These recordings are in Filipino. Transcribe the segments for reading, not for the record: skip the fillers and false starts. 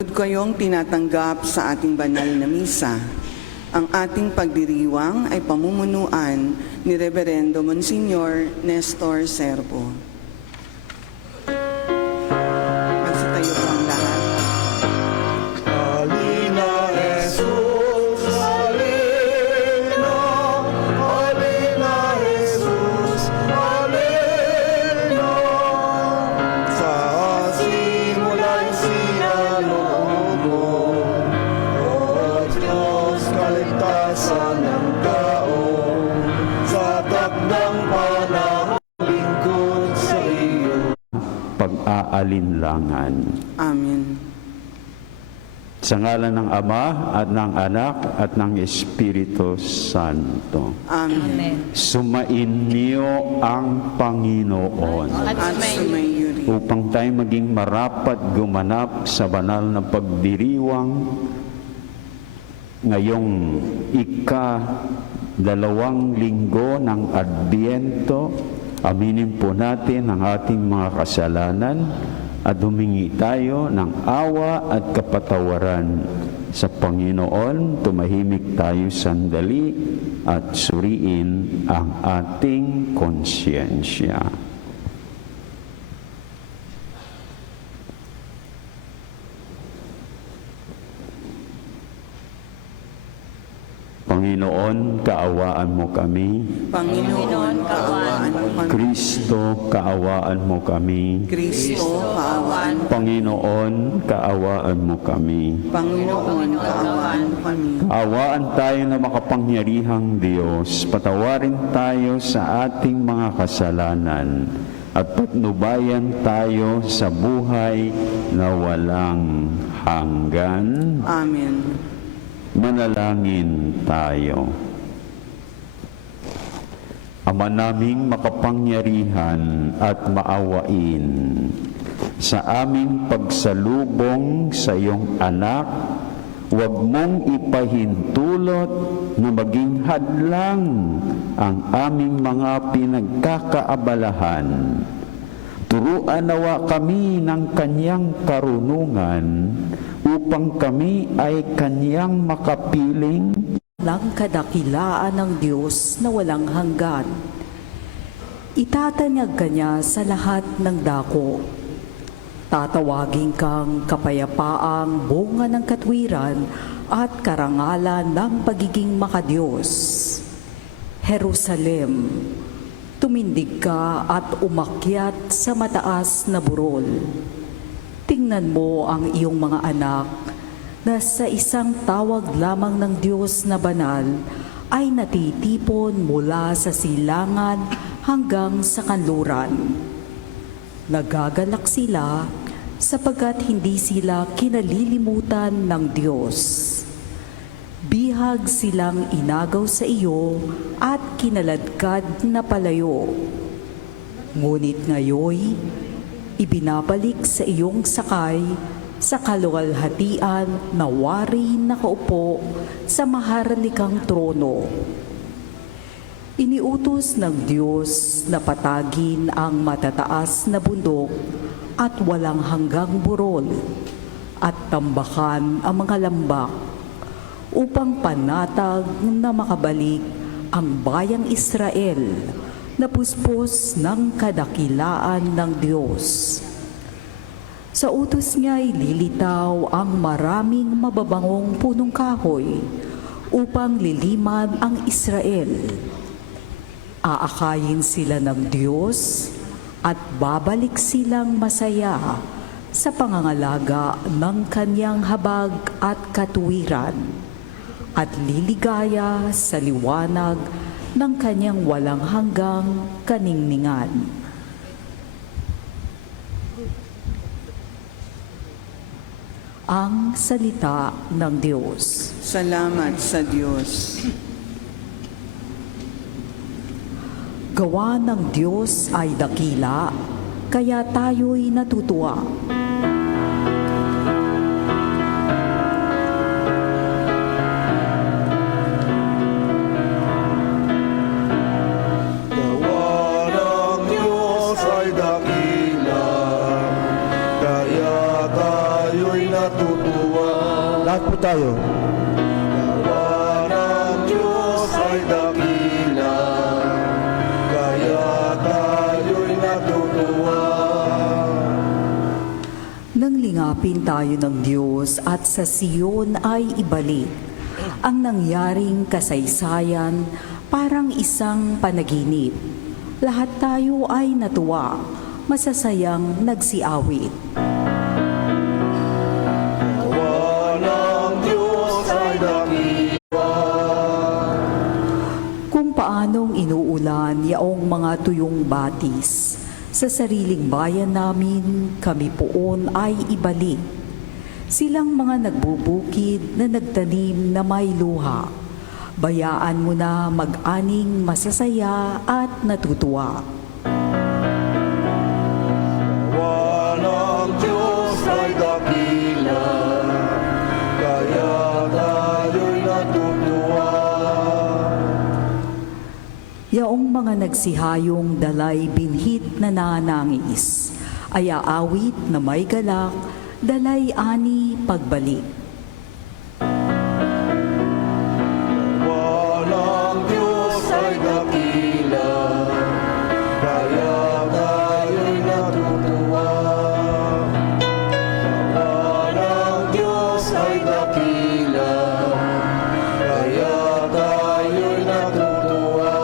Kayong tinatanggap sa ating banal na misa. Ang ating pagdiriwang ay pamumunuan ni Reverendo Monsignor Nestor Servo. Magsitayo po ang lahat. Halina, Jesus, halina, halina, Jesus, halina. Sa simula'y sinaloob mo, O Diyos, kaligtasan ng tao, sa takdang panahon, lingkod sa iyo. Pag-aalinlangan. Amen. Sa ngalan ng Ama at ng Anak at ng Espiritu Santo. Amen. Sumainyo ang Panginoon At sumayo rin. upang tayo maging marapat gumanap sa banal na pagdiriwang ngayong ika-2 linggo ng Adbyento. Aminin po natin ang ating mga kasalanan at humingi tayo ng awa at kapatawaran sa Panginoon. Tumahimik tayo sandali at suriin ang ating konsyensya. Panginoon, kaawaan mo kami. Panginoon, kaawaan mo kami. Kristo, kaawaan mo kami. Kristo, kaawaan mo. Panginoon, kaawaan mo kami. Panginoon, kaawaan mo kami. Kaawaan tayo na makapangyarihang Diyos, patawarin tayo sa ating mga kasalanan at patnubayan tayo sa buhay na walang hanggan. Amen. Manalangin tayo. Ama naming makapangyarihan at maawain, sa aming pagsalubong sa iyong anak, huwag mong ipahintulot na maging hadlang ang aming mga pinagkakaabalahan. Turuan nawa kami ng kanyang karunungan upang kami ay kanyang makapiling ng kadakilaan ng Diyos na walang hanggan. Itatanyag ka niya sa lahat ng dako. Tatawagin kang kapayapaang bunga ng katwiran at karangalan ng pagiging makadiyos. Jerusalem, tumindig ka at umakyat sa mataas na burol. Tingnan mo ang iyong mga anak na sa isang tawag lamang ng Diyos na banal ay natitipon mula sa silangan hanggang sa kanluran. Nagagalak sila sapagkat hindi sila kinalilimutan ng Diyos. Bihag silang inagaw sa iyo at kinaladkad na palayo. Ngunit ngayoy, ibinabalik sa iyong sakay sa kaluwalhatian na wari nakaupo sa maharlikang trono. Iniutos ng Diyos na patagin ang matataas na bundok at walang hanggang burol at tambakan ang mga lambak upang panatag na makabalik ang bayang Israel na puspos ng kadakilaan ng Diyos. Sa utos niya'y lilitaw ang maraming mababangong punong kahoy upang liliman ang Israel. Aakayin sila ng Diyos at babalik silang masaya sa pangangalaga ng kanyang habag at katuwiran at liligaya sa liwanag ng kanyang walang hanggang kaningningan. Ang salita ng Diyos. Salamat sa Diyos. Gawa ng Diyos ay dakila, kaya tayo'y natutuwa. Kaya tayo'y natutuwa. tayo. Gawa ng Diyos ay dakila, kaya tayo'y natutuwa. Nang lingapin tayo ng Diyos at sa Siyon ay ibalik, ang nangyaring kasaysayan parang isang panaginip. Lahat tayo ay natuwa, masasayang nagsiawit. Gawa ng Diyos ay dakila. Kung paanong inuulan yaong mga tuyong batis, sa sariling bayan namin kami poon ay ibalik. Silang mga nagbubukid na nagtanim na may luha. Bayaan mo na mag-aning masasaya at natutuwa. Gawa ng Diyos ay dakila, kaya tayo'y natutuwa. Yaong mga nagsihayong dalay binhit na nanangis, ay aawit na may galak, dalay ani pagbalik. Gawa ng Diyos ay dakila, kaya tayo'y natutuwa. Gawa ng Diyos ay dakila, kaya tayo'y natutuwa.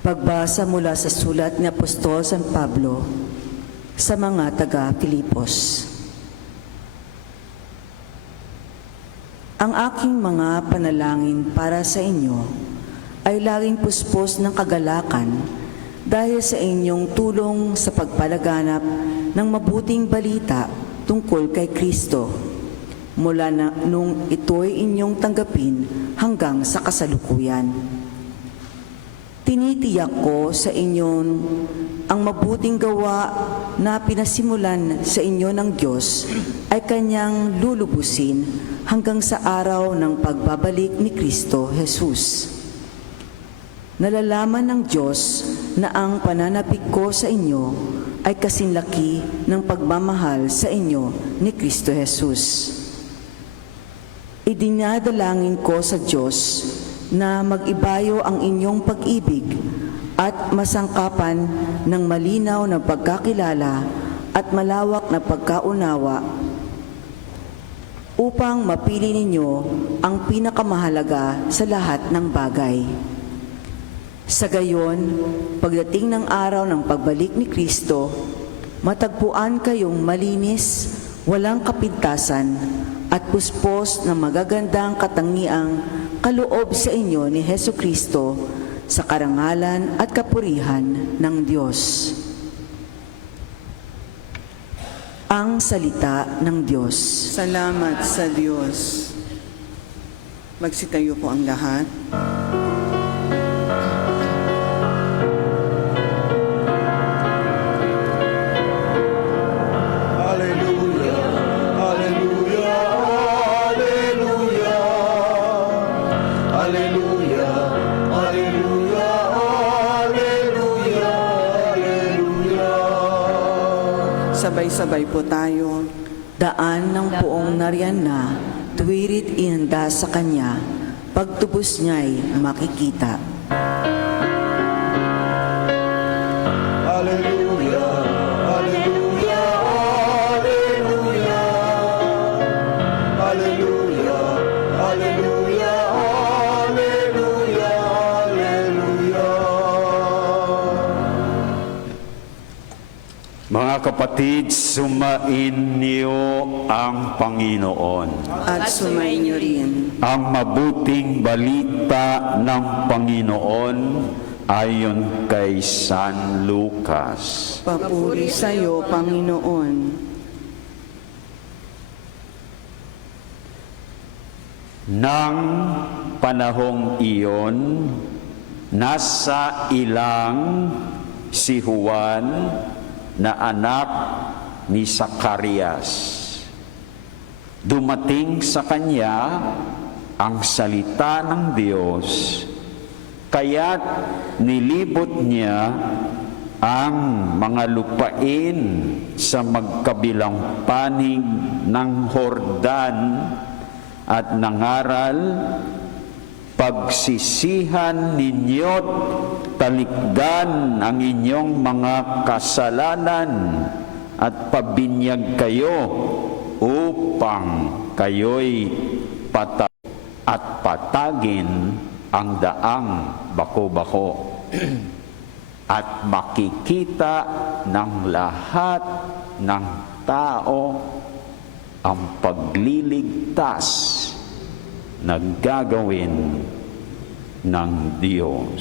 Pagbasa mula sa sulat ni Apostol San Pablo sa mga taga-Pilipos. Ang aking mga panalangin para sa inyo ay laging puspos ng kagalakan dahil sa inyong tulong sa pagpalaganap ng mabuting balita tungkol kay Kristo mula na nung ito'y inyong tanggapin hanggang sa kasalukuyan. Tinitiyak ko sa inyo ang mabuting gawa na pinasimulan sa inyo ng Diyos ay Kanyang lulubusin hanggang sa araw ng pagbabalik ni Kristo Jesus. Nalalaman ng Diyos na ang pananabik ko sa inyo ay kasinlaki ng pagmamahal sa inyo ni Kristo Jesus. Idinadalangin ko sa Diyos na mag-ibayo ang inyong pag-ibig at masangkapan ng malinaw na pagkakilala at malawak na pagkaunawa upang mapili ninyo ang pinakamahalaga sa lahat ng bagay. Sa gayon, pagdating ng araw ng pagbalik ni Kristo, matagpuan kayong malinis, walang kapintasan, at puspos na magagandang katangiang kaloob sa inyo ni Hesukristo sa karangalan at kapurihan ng Diyos. Ang salita ng Diyos. Salamat sa Diyos. Magsitayo po ang lahat. Hallelujah, hallelujah, hallelujah. Hallelujah, hallelujah, hallelujah, hallelujah. Sabay-sabay po tayo. Daan ng poong nariyan na, tuwirit ihanda sa Kanya, pagtubos niya'y makikita. Hallelujah, hallelujah, hallelujah. Hallelujah, hallelujah, hallelujah, hallelujah. Mga kapatid, sumain niyo ang Panginoon. At sumainyo rin. Ang mabuting balita ng Panginoon ayon kay San Lucas. Papuri sa iyo, Panginoon. Nang panahong iyon, nasa ilang si Juan na anak ni Zacarias. Dumating sa kanya ang salita ng Diyos, kaya't nilibot niya ang mga lupain sa magkabilang panig ng Hordan at nangaral, pagsisihan ninyo't talikdan ang inyong mga kasalanan at pabinyag kayo upang kayo'y patagin ang daang bako-bako at makikita ng lahat ng tao ang pagliligtas na gagawin ng Diyos.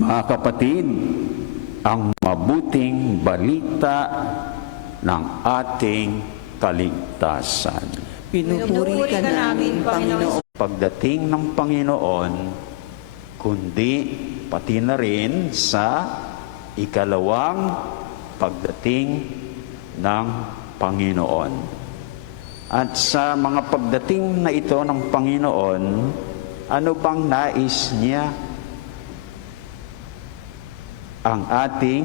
Mga kapatid, ang mabuting balita ng ating kaligtasan. Pinupuri ka namin, Panginoon. Pagdating ng Panginoon, kundi pati na rin sa ikalawang pagdating ng Panginoon. At sa mga pagdating na ito ng Panginoon, ano bang nais niya? Ang ating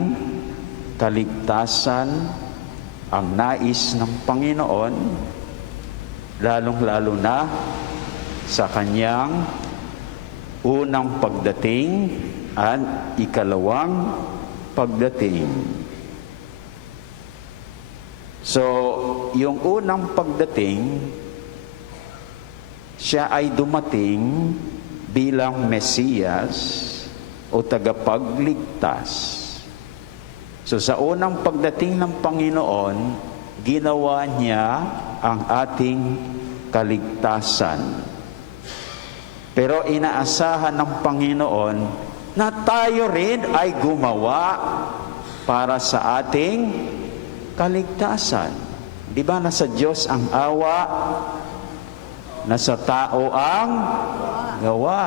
kaligtasan, ang nais ng Panginoon, lalong-lalo na sa kanyang unang pagdating at ikalawang pagdating. So, yung unang pagdating, siya ay dumating bilang Mesiyas o tagapagligtas. So, sa unang pagdating ng Panginoon, ginawa niya ang ating kaligtasan. Pero inaasahan ng Panginoon na tayo rin ay gumawa para sa ating kaligtasan. Di ba nasa Diyos ang awa, nasa tao ang gawa.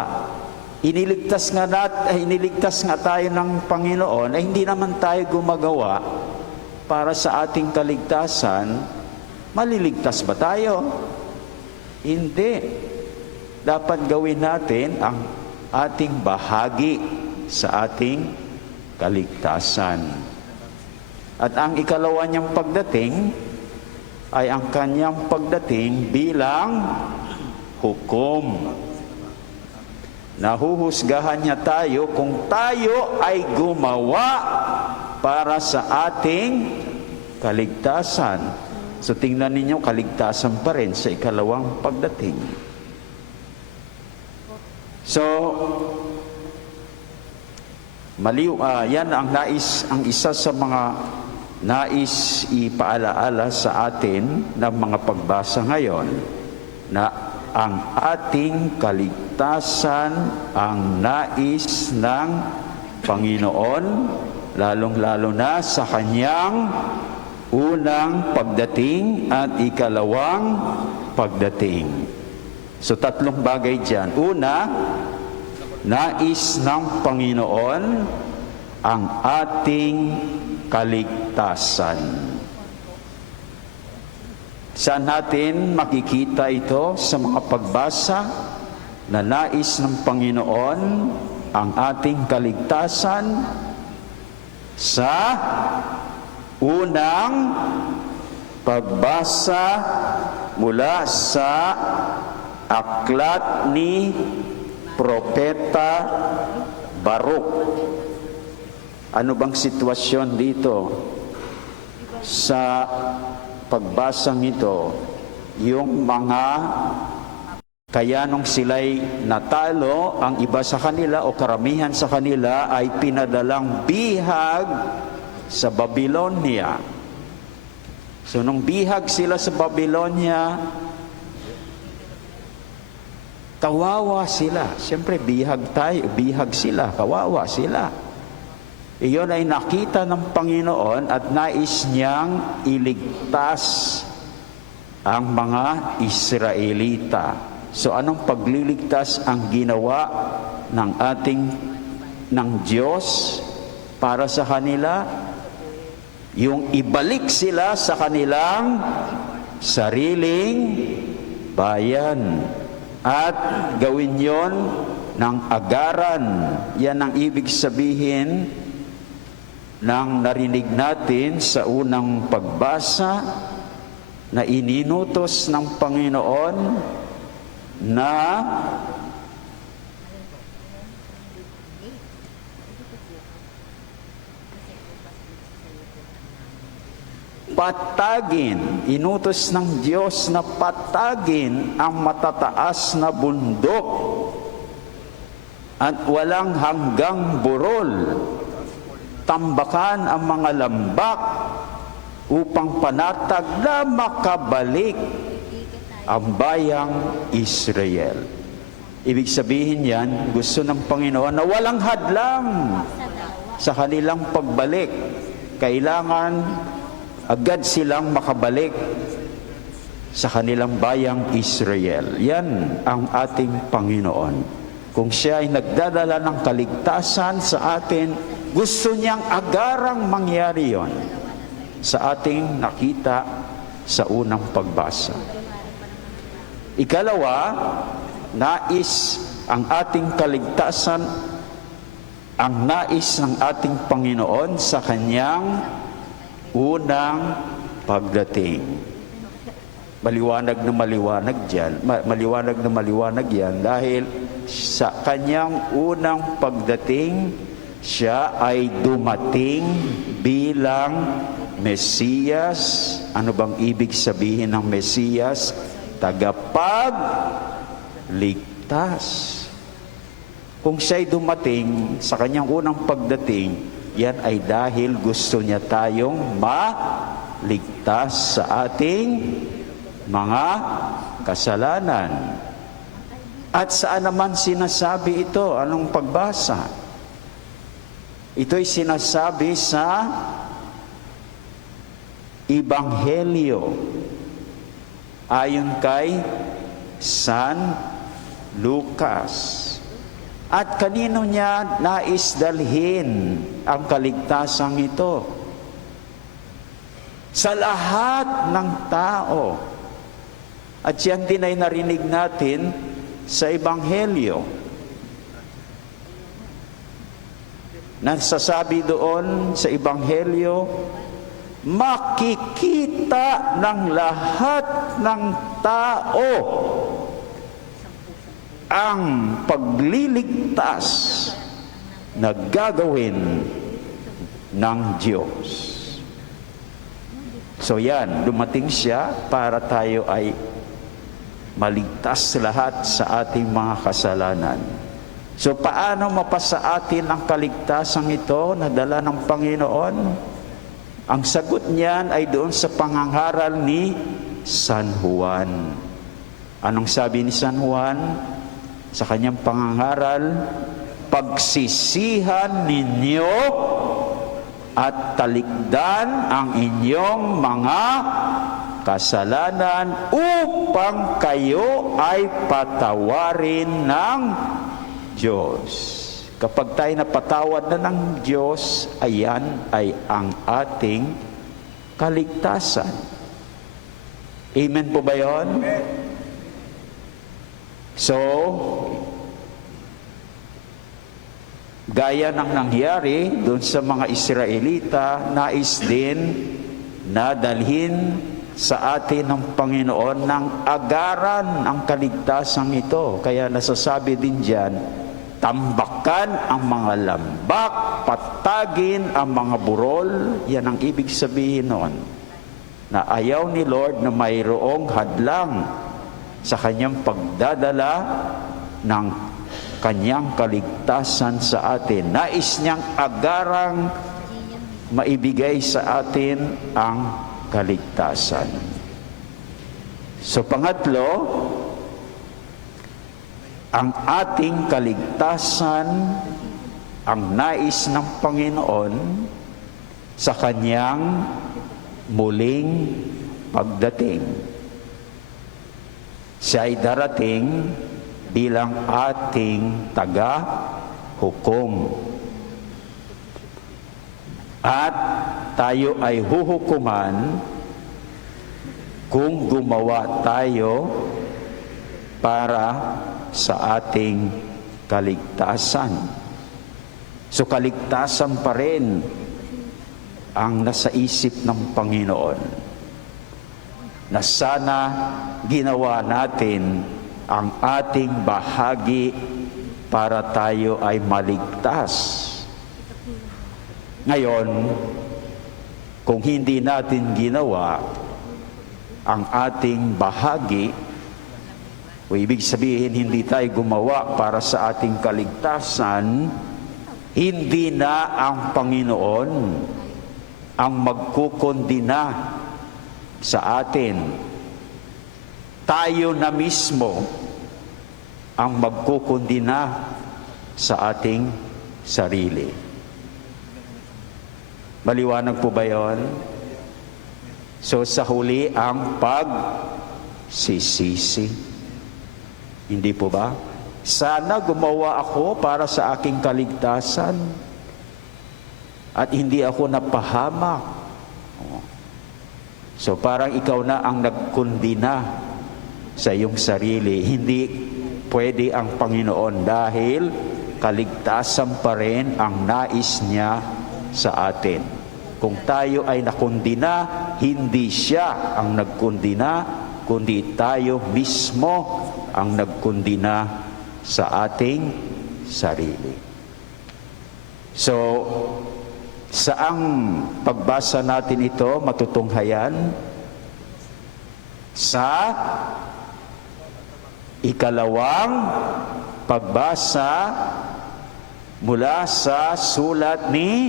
Iniligtas nga tayo ng Panginoon, ay hindi naman tayo gumagawa para sa ating kaligtasan. Maliligtas ba tayo? Hindi. Dapat gawin natin ang ating bahagi sa ating kaligtasan. At ang ikalawa niyang pagdating ay ang kanyang pagdating bilang hukom. Nahuhusgahan niya tayo kung tayo ay gumawa para sa ating kaligtasan. So tingnan ninyo, kaligtasan pa rin sa ikalawang pagdating. So, yan ang isa sa mga nais ipaalaala sa atin ng mga pagbasa ngayon, na ang ating kaligtasan ang nais ng Panginoon, lalong-lalo na sa kanyang unang pagdating at ikalawang pagdating. So, tatlong bagay dyan. Una, nais ng Panginoon ang ating kaligtasan. Saan natin makikita ito? Sa mga pagbasa na nais ng Panginoon ang ating kaligtasan sa unang pagbasa mula sa aklat ni Propeta Baruk. Ano bang sitwasyon dito? Sa pagbasang ito, yung mga kaya nung sila'y natalo, ang iba sa kanila o karamihan sa kanila ay pinadalang bihag sa Babylonia. So nung bihag sila sa Babylonia, kawawa sila. Siyempre, bihag sila, kawawa sila. Iyon ay nakita ng Panginoon at nais niyang iligtas ang mga Israelita. So, anong pagliligtas ang ginawa ng Diyos para sa kanila? Yung ibalik sila sa kanilang sariling bayan. At gawin yon ng agaran. Yan ang ibig sabihin ng narinig natin sa unang pagbasa na ininutos ng Panginoon na patagin, inutos ng Diyos na patagin ang matataas na bundok at walang hanggang burol, tambakan ang mga lambak upang panatag na makabalik ang bayang Israel. Ibig sabihin yan, gusto ng Panginoon na walang hadlang sa kanilang pagbalik. Kailangan agad silang makabalik sa kanilang bayang Israel. Yan ang ating Panginoon. Kung siya ay nagdadala ng kaligtasan sa atin, gusto niyang agarang mangyari yon sa ating nakita sa unang pagbasa. Ikalawa, nais ang ating kaligtasan, ang nais ng ating Panginoon sa kanyang unang pagdating. Maliwanag na maliwanag yan dahil sa kanyang unang pagdating, siya ay dumating bilang Mesiyas. Ano bang ibig sabihin ng Mesiyas? Tagapagligtas. Kung siya'y dumating sa kanyang unang pagdating, yan ay dahil gusto niya tayong maligtas sa ating mga kasalanan. At saan naman sinasabi ito? Anong pagbasa? Ito'y sinasabi sa Ebanghelyo ayon kay San Lucas. At kanino niya nais dalhin ang kaligtasang ito? Sa lahat ng tao. At yan din ay narinig natin sa Ebanghelyo. Nasasabi doon sa Ebanghelyo, makikita ng lahat ng tao ang pagliligtas na gagawin ng Diyos. So yan, dumating siya para tayo ay maligtas lahat sa ating mga kasalanan. So paano mapasa atin ang kaligtasan ito na dala ng Panginoon? Ang sagot niyan ay doon sa pangangaral ni San Juan. Anong sabi ni San Juan sa kanyang pangangaral? Pagsisihan ninyo at talikdan ang inyong mga kasalanan upang kayo ay patawarin ng Diyos. Kapag tayo napatawad na ng Diyos, ayan ay ang ating kaligtasan. Amen po ba yun? So, gaya ng nangyari doon sa mga Israelita, nais din na dalhin sa atin ng Panginoon ng agaran ang kaligtasan ito. Kaya nasasabi din diyan, tambakan ang mga lambak, patagin ang mga burol. Yan ang ibig sabihin noon, na ayaw ni Lord na mayroong hadlang sa kanyang pagdadala ng kanyang kaligtasan sa atin. Nais niyang agarang maibigay sa atin ang kaligtasan. So pangatlo, ang ating kaligtasan ang nais ng Panginoon sa kanyang muling pagdating. Siya ay darating bilang ating taga-hukom. At tayo ay huhukuman kung gumawa tayo para sa ating kaligtasan. So kaligtasan pa rin ang nasa isip ng Panginoon, na sana ginawa natin ang ating bahagi para tayo ay maligtas. Ngayon, kung hindi natin ginawa ang ating bahagi, o ibig sabihin hindi tayo gumawa para sa ating kaligtasan, hindi na ang Panginoon ang magkukondina sa atin. Tayo na mismo ang magkukondina sa ating sarili. Maliwanag po ba yun? So sa huli ang pagsisisi. Hindi po ba? Sana gumawa ako para sa aking kaligtasan at hindi ako napahamak. So parang ikaw na ang nagkondina sa iyong sarili. Hindi pwede ang Panginoon dahil kaligtasan pa rin ang nais niya sa atin. Kung tayo ay nakondina, hindi siya ang nagkondina, kundi tayo mismo ang nagkondina sa ating sarili. So, saang pagbasa natin ito matutunghayan? Sa ikalawang pagbasa mula sa sulat ni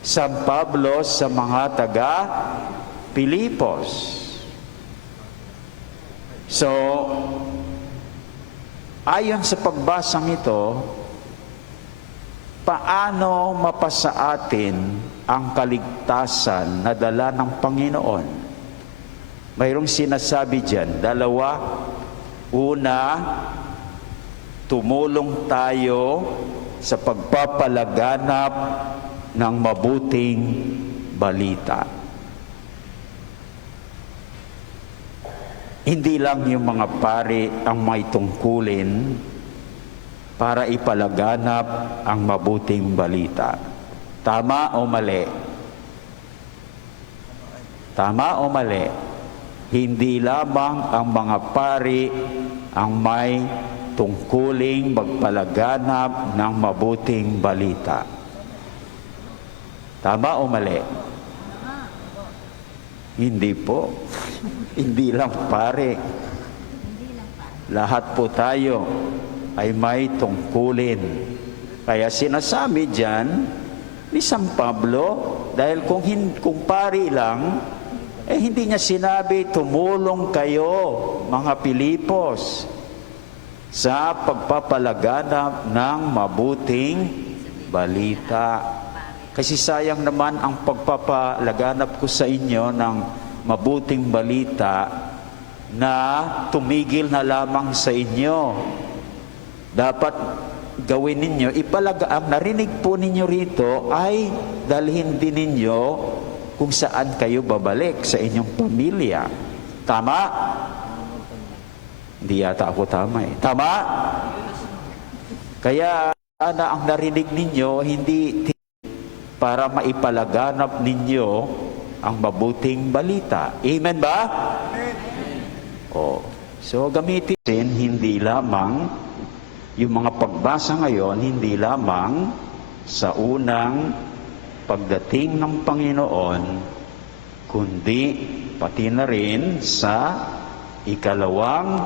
San Pablo sa mga taga-Pilipos. So, ayon sa pagbasang ito, paano mapasa atin ang kaligtasan na dala ng Panginoon? Mayroong sinasabi diyan, dalawa. Una, tumulong tayo sa pagpapalaganap ng mabuting balita. Hindi lang yung mga pari ang may tungkulin para ipalaganap ang mabuting balita. Tama o mali? Tama o mali? Hindi lamang ang mga pari ang may tungkuling magpalaganap ng mabuting balita. Tama o mali? Hindi po. Hindi lang pare. Lahat po tayo ay may tungkulin. Kaya sinasabi diyan ni San Pablo, dahil kung pari lang, hindi niya sinabi, tumulong kayo, mga Pilipos, sa pagpapalaganap ng mabuting balita. Kasi sayang naman ang pagpapalaganap ko sa inyo ng mabuting balita na tumigil na lamang sa inyo. Dapat gawin ninyo, ang narinig po ninyo rito ay dalhin din ninyo kung saan kayo babalik sa inyong pamilya. Tama? Hindi yata ako tama eh. Tama? Kaya sana ang narinig ninyo, hindi para maipalaganap ninyo ang mabuting balita. Amen ba? Oh. So gamitin hindi lamang yung mga pagbasa ngayon, hindi lamang sa unang pagdating ng Panginoon, kundi pati na rin sa ikalawang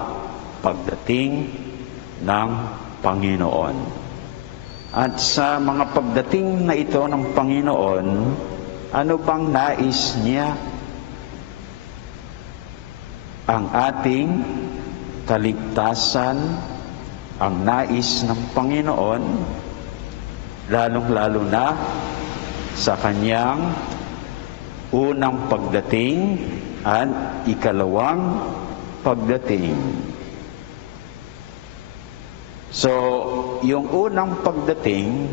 pagdating ng Panginoon. At sa mga pagdating na ito ng Panginoon, ano bang nais niya? Ang ating kaligtasan, ang nais ng Panginoon, lalong-lalo na sa kanyang unang pagdating at ikalawang pagdating. So, yung unang pagdating,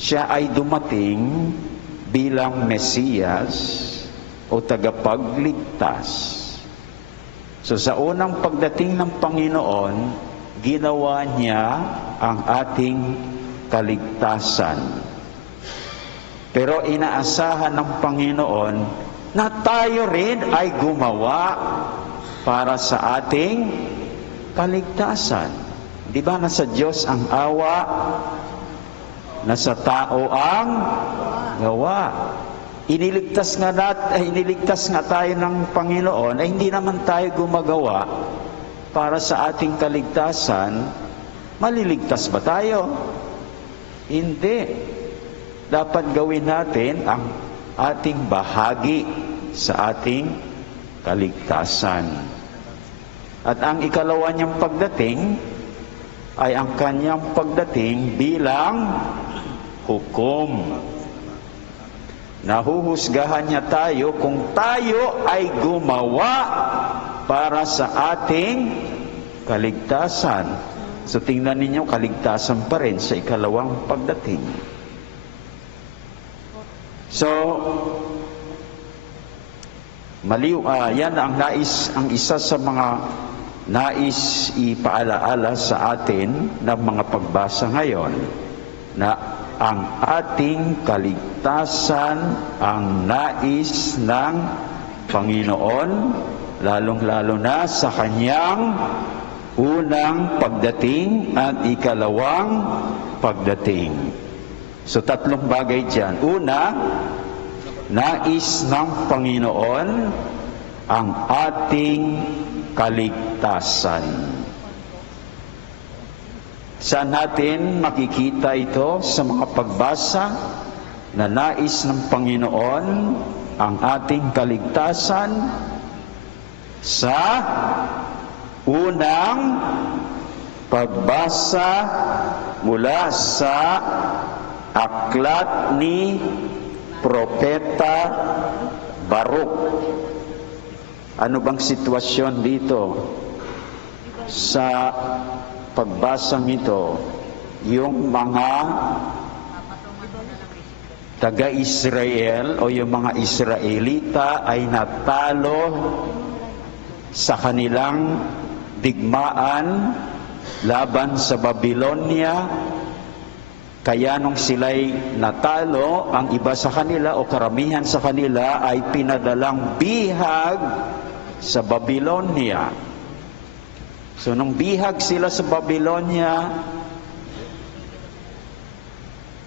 siya ay dumating bilang Mesiyas o tagapagligtas. So sa unang pagdating ng Panginoon, ginawa niya ang ating kaligtasan. Pero inaasahan ng Panginoon na tayo rin ay gumawa para sa ating kaligtasan. Di ba nasa Diyos ang awa, nasa tao ang gawa. Iniligtas nga tayo ng Panginoon ay hindi naman tayo gumagawa para sa ating kaligtasan. Maliligtas ba tayo? Hindi. Dapat gawin natin ang ating bahagi sa ating kaligtasan. At ang ikalawa niyang pagdating ay ang kanyang pagdating bilang hukom. Nahuhusgahan niya tayo kung tayo ay gumawa para sa ating kaligtasan. So tingnan ninyo, kaligtasan pa rin sa ikalawang pagdating. So, yan ang isa sa mga nais ipaalaala sa atin ng mga pagbasa ngayon, na ang ating kaligtasan ang nais ng Panginoon, lalong-lalo na sa kanyang unang pagdating at ikalawang pagdating. So tatlong bagay dyan. Una, nais ng Panginoon ang ating kaligtasan. Saan natin makikita ito? Sa mga pagbasa na nais ng Panginoon ang ating kaligtasan sa unang pagbasa mula sa aklat ni Propeta Baruk. Ano bang sitwasyon dito? Sa pagbasang ito, yung mga taga-Israel o yung mga Israelita ay natalo sa kanilang digmaan laban sa Babylonia. Kaya nung sila'y natalo, ang iba sa kanila o karamihan sa kanila ay pinadalang bihag sa Babylonia. So nung bihag sila sa Babylonia,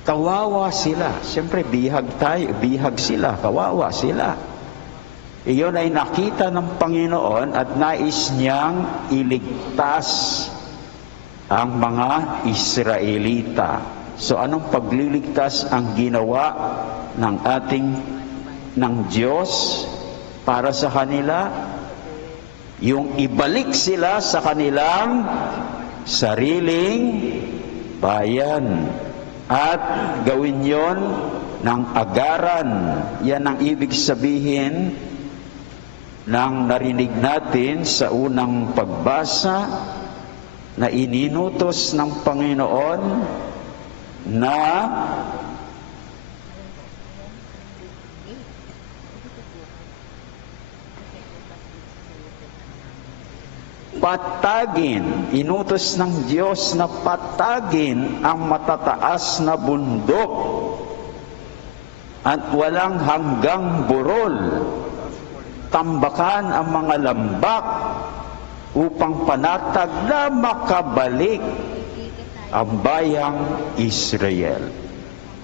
kawawa sila. Siyempre bihag sila, kawawa sila. Iyon ay nakita ng Panginoon at nais niyang iligtas ang mga Israelita. So anong pagliligtas ang ginawa ng Diyos para sa kanila? Yung ibalik sila sa kanilang sariling bayan at gawin yon ng agaran. Yan ang ibig sabihin ng narinig natin sa unang pagbasa na ininutos ng Panginoon na patagin, inutos ng Diyos na patagin ang matataas na bundok at walang hanggang burol, tambakan ang mga lambak upang panatag na makabalik ang bayang Israel.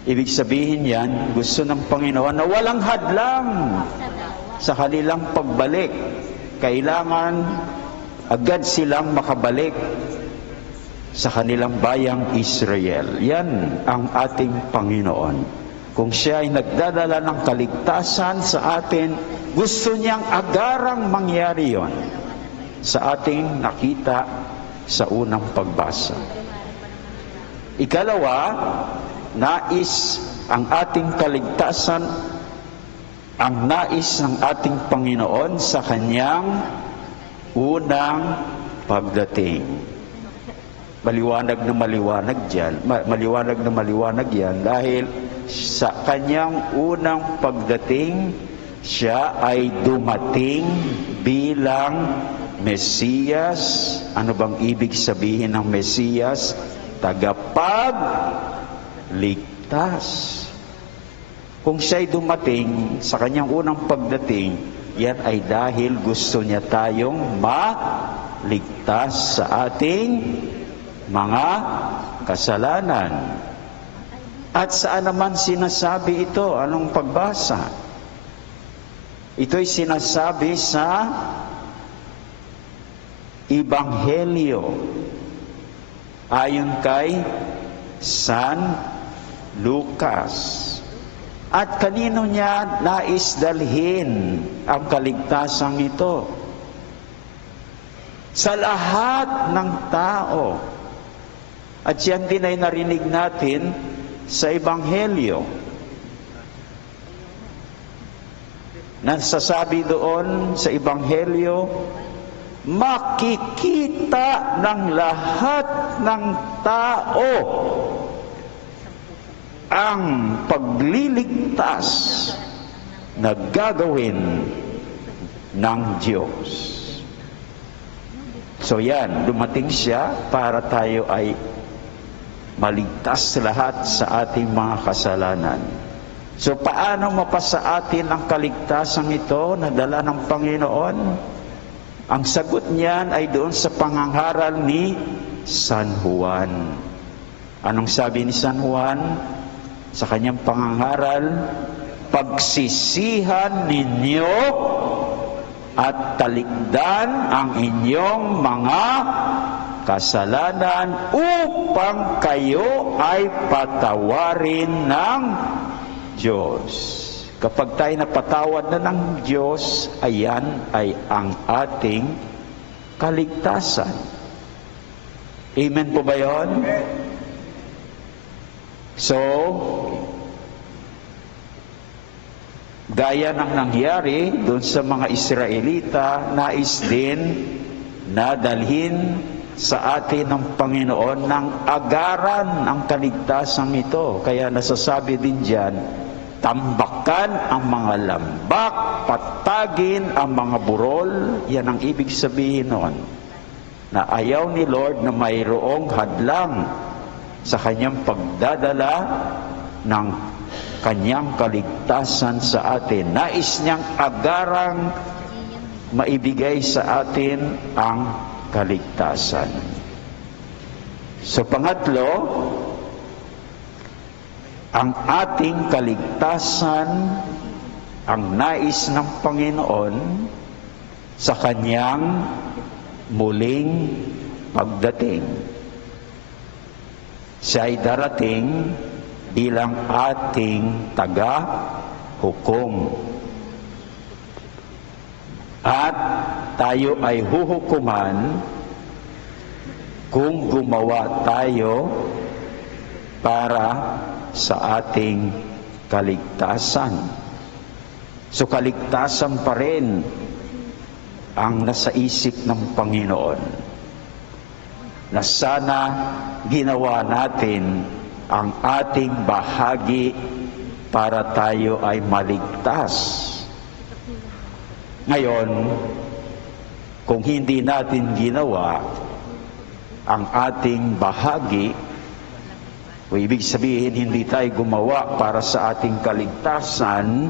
Ibig sabihin yan, gusto ng Panginoon na walang hadlang sa kanilang pagbalik. Kailangan agad silang makabalik sa kanilang bayang Israel. Yan ang ating Panginoon. Kung siya ay nagdadala ng kaligtasan sa atin, gusto niyang agarang mangyari yon sa ating nakita sa unang pagbasa. Ikalawa, nais ang ating kaligtasan, ang nais ng ating Panginoon sa kanyang unang pagdating. Maliwanag na maliwanag yan dahil sa kanyang unang pagdating, siya ay dumating bilang Mesiyas. Ano bang ibig sabihin ng Mesiyas? Tagapagligtas. Kung siya'y dumating sa kanyang unang pagdating, yan ay dahil gusto niya tayong maligtas sa ating mga kasalanan. At saan naman sinasabi ito? Anong pagbasa? Ito'y sinasabi sa Ebanghelyo ayon kay San Lucas. At kanino niya nais dalhin ang kaligtasan ito? Sa lahat ng tao. At yan din ay narinig natin sa Ebanghelyo. Nasasabi doon sa Ebanghelyo, makikita ng lahat ng tao ang pagliligtas na gagawin ng Diyos. So yan, dumating siya para tayo ay maligtas lahat sa ating mga kasalanan. So paano mapasa atin ang kaligtasan ito na dala ng Panginoon? Ang sagot niyan ay doon sa pangangaral ni San Juan. Anong sabi ni San Juan sa kanyang pangangaral? Pagsisihan ninyo at talikdan ang inyong mga kasalanan upang kayo ay patawarin ng Diyos. Kapag tayo napatawad na ng Diyos, ayan ay ang ating kaligtasan. Amen po ba yun? So, gaya ng nangyari doon sa mga Israelita, nais din na dalhin sa atin ng Panginoon ng agaran ang kaligtasan ito. Kaya nasasabi din diyan, tambakan ang mga lambak, patagin ang mga burol. Yan ang ibig sabihin noon, na ayaw ni Lord na mayroong hadlang sa kanyang pagdadala ng kanyang kaligtasan sa atin. Nais niyang agarang maibigay sa atin ang kaligtasan. So pangatlo, ang ating kaligtasan ang nais ng Panginoon sa kanyang muling pagdating. Siya ay darating bilang ating taga-hukom. At tayo ay huhukuman kung gumawa tayo para sa ating kaligtasan. So kaligtasan pa rin ang nasa isip ng Panginoon, na sana ginawa natin ang ating bahagi para tayo ay maligtas. Ngayon, kung hindi natin ginawa ang ating bahagi, o ibig sabihin hindi tayo gumawa para sa ating kaligtasan,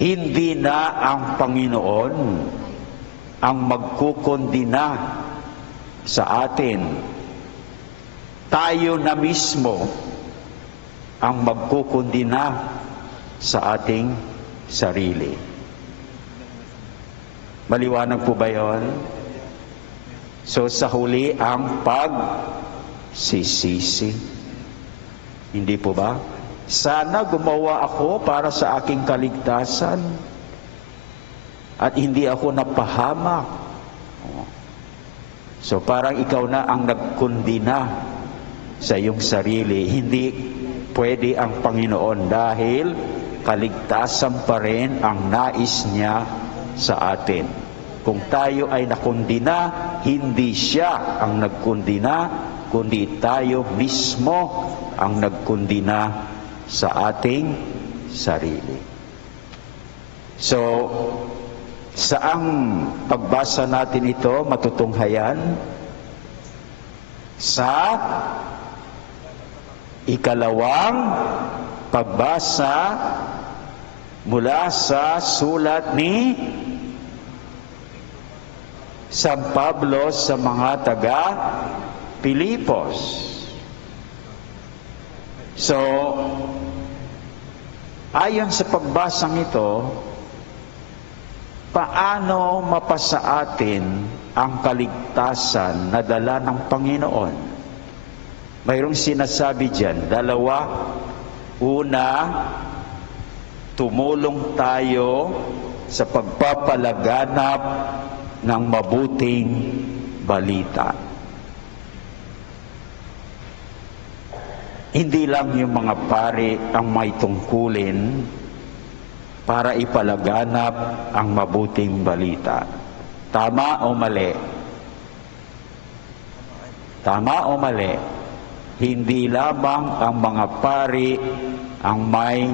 hindi na ang Panginoon ang magkukondina sa atin. Tayo na mismo ang magkukondina sa ating sarili. Maliwanag po ba yun? So sa huli ang pagsisisi. Hindi po ba? Sana gumawa ako para sa aking kaligtasan at hindi ako napahamak. So parang ikaw na ang nagkondina sa iyong sarili. Hindi pwede ang Panginoon dahil kaligtasan pa rin ang nais niya sa atin. Kung tayo ay nakondina, hindi siya ang nagkondina, kundi tayo mismo ang nagkondina sa ating sarili. So, saang pagbasa natin ito matutunghayan? Sa ikalawang pagbasa mula sa sulat ni San Pablo sa mga taga Pilipos. So, ayon sa pagbasang ito, paano mapasa atin ang kaligtasan na dala ng Panginoon? Mayroong sinasabi diyan, dalawa. Una, tumulong tayo sa pagpapalaganap ng mabuting balita. Hindi lang yung mga pari ang may tungkulin para ipalaganap ang mabuting balita. Tama o mali? Tama o mali? Hindi lamang ang mga pari ang may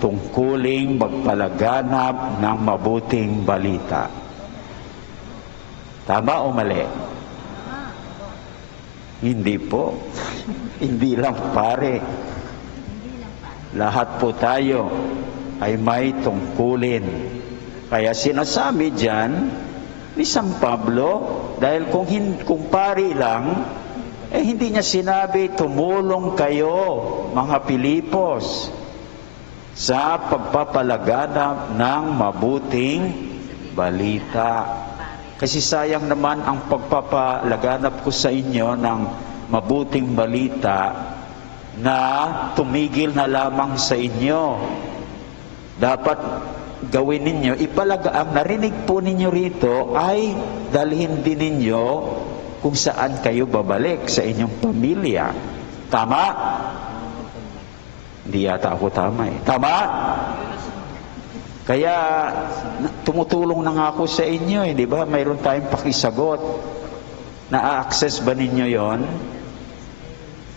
tungkuling magpalaganap ng mabuting balita. Tama o mali? Hindi po. Hindi lang pare. Lahat po tayo ay may tungkulin. Kaya sinasabi diyan ni San Pablo, dahil kung pari lang, hindi niya sinabi, tumulong kayo, mga Pilipos, sa pagpapalaganap ng mabuting balita. Kasi sayang naman ang pagpapalaganap ko sa inyo ng mabuting balita na tumigil na lamang sa inyo. Dapat gawin ninyo, ang narinig po ninyo rito ay dalhin din ninyo kung saan kayo babalik sa inyong pamilya. Tama? Hindi yata ako tama eh. Tama? Kaya tumutulong na nga ako sa inyo eh, di ba? Mayroon tayong pakisagot. Na-access ba ninyo yon?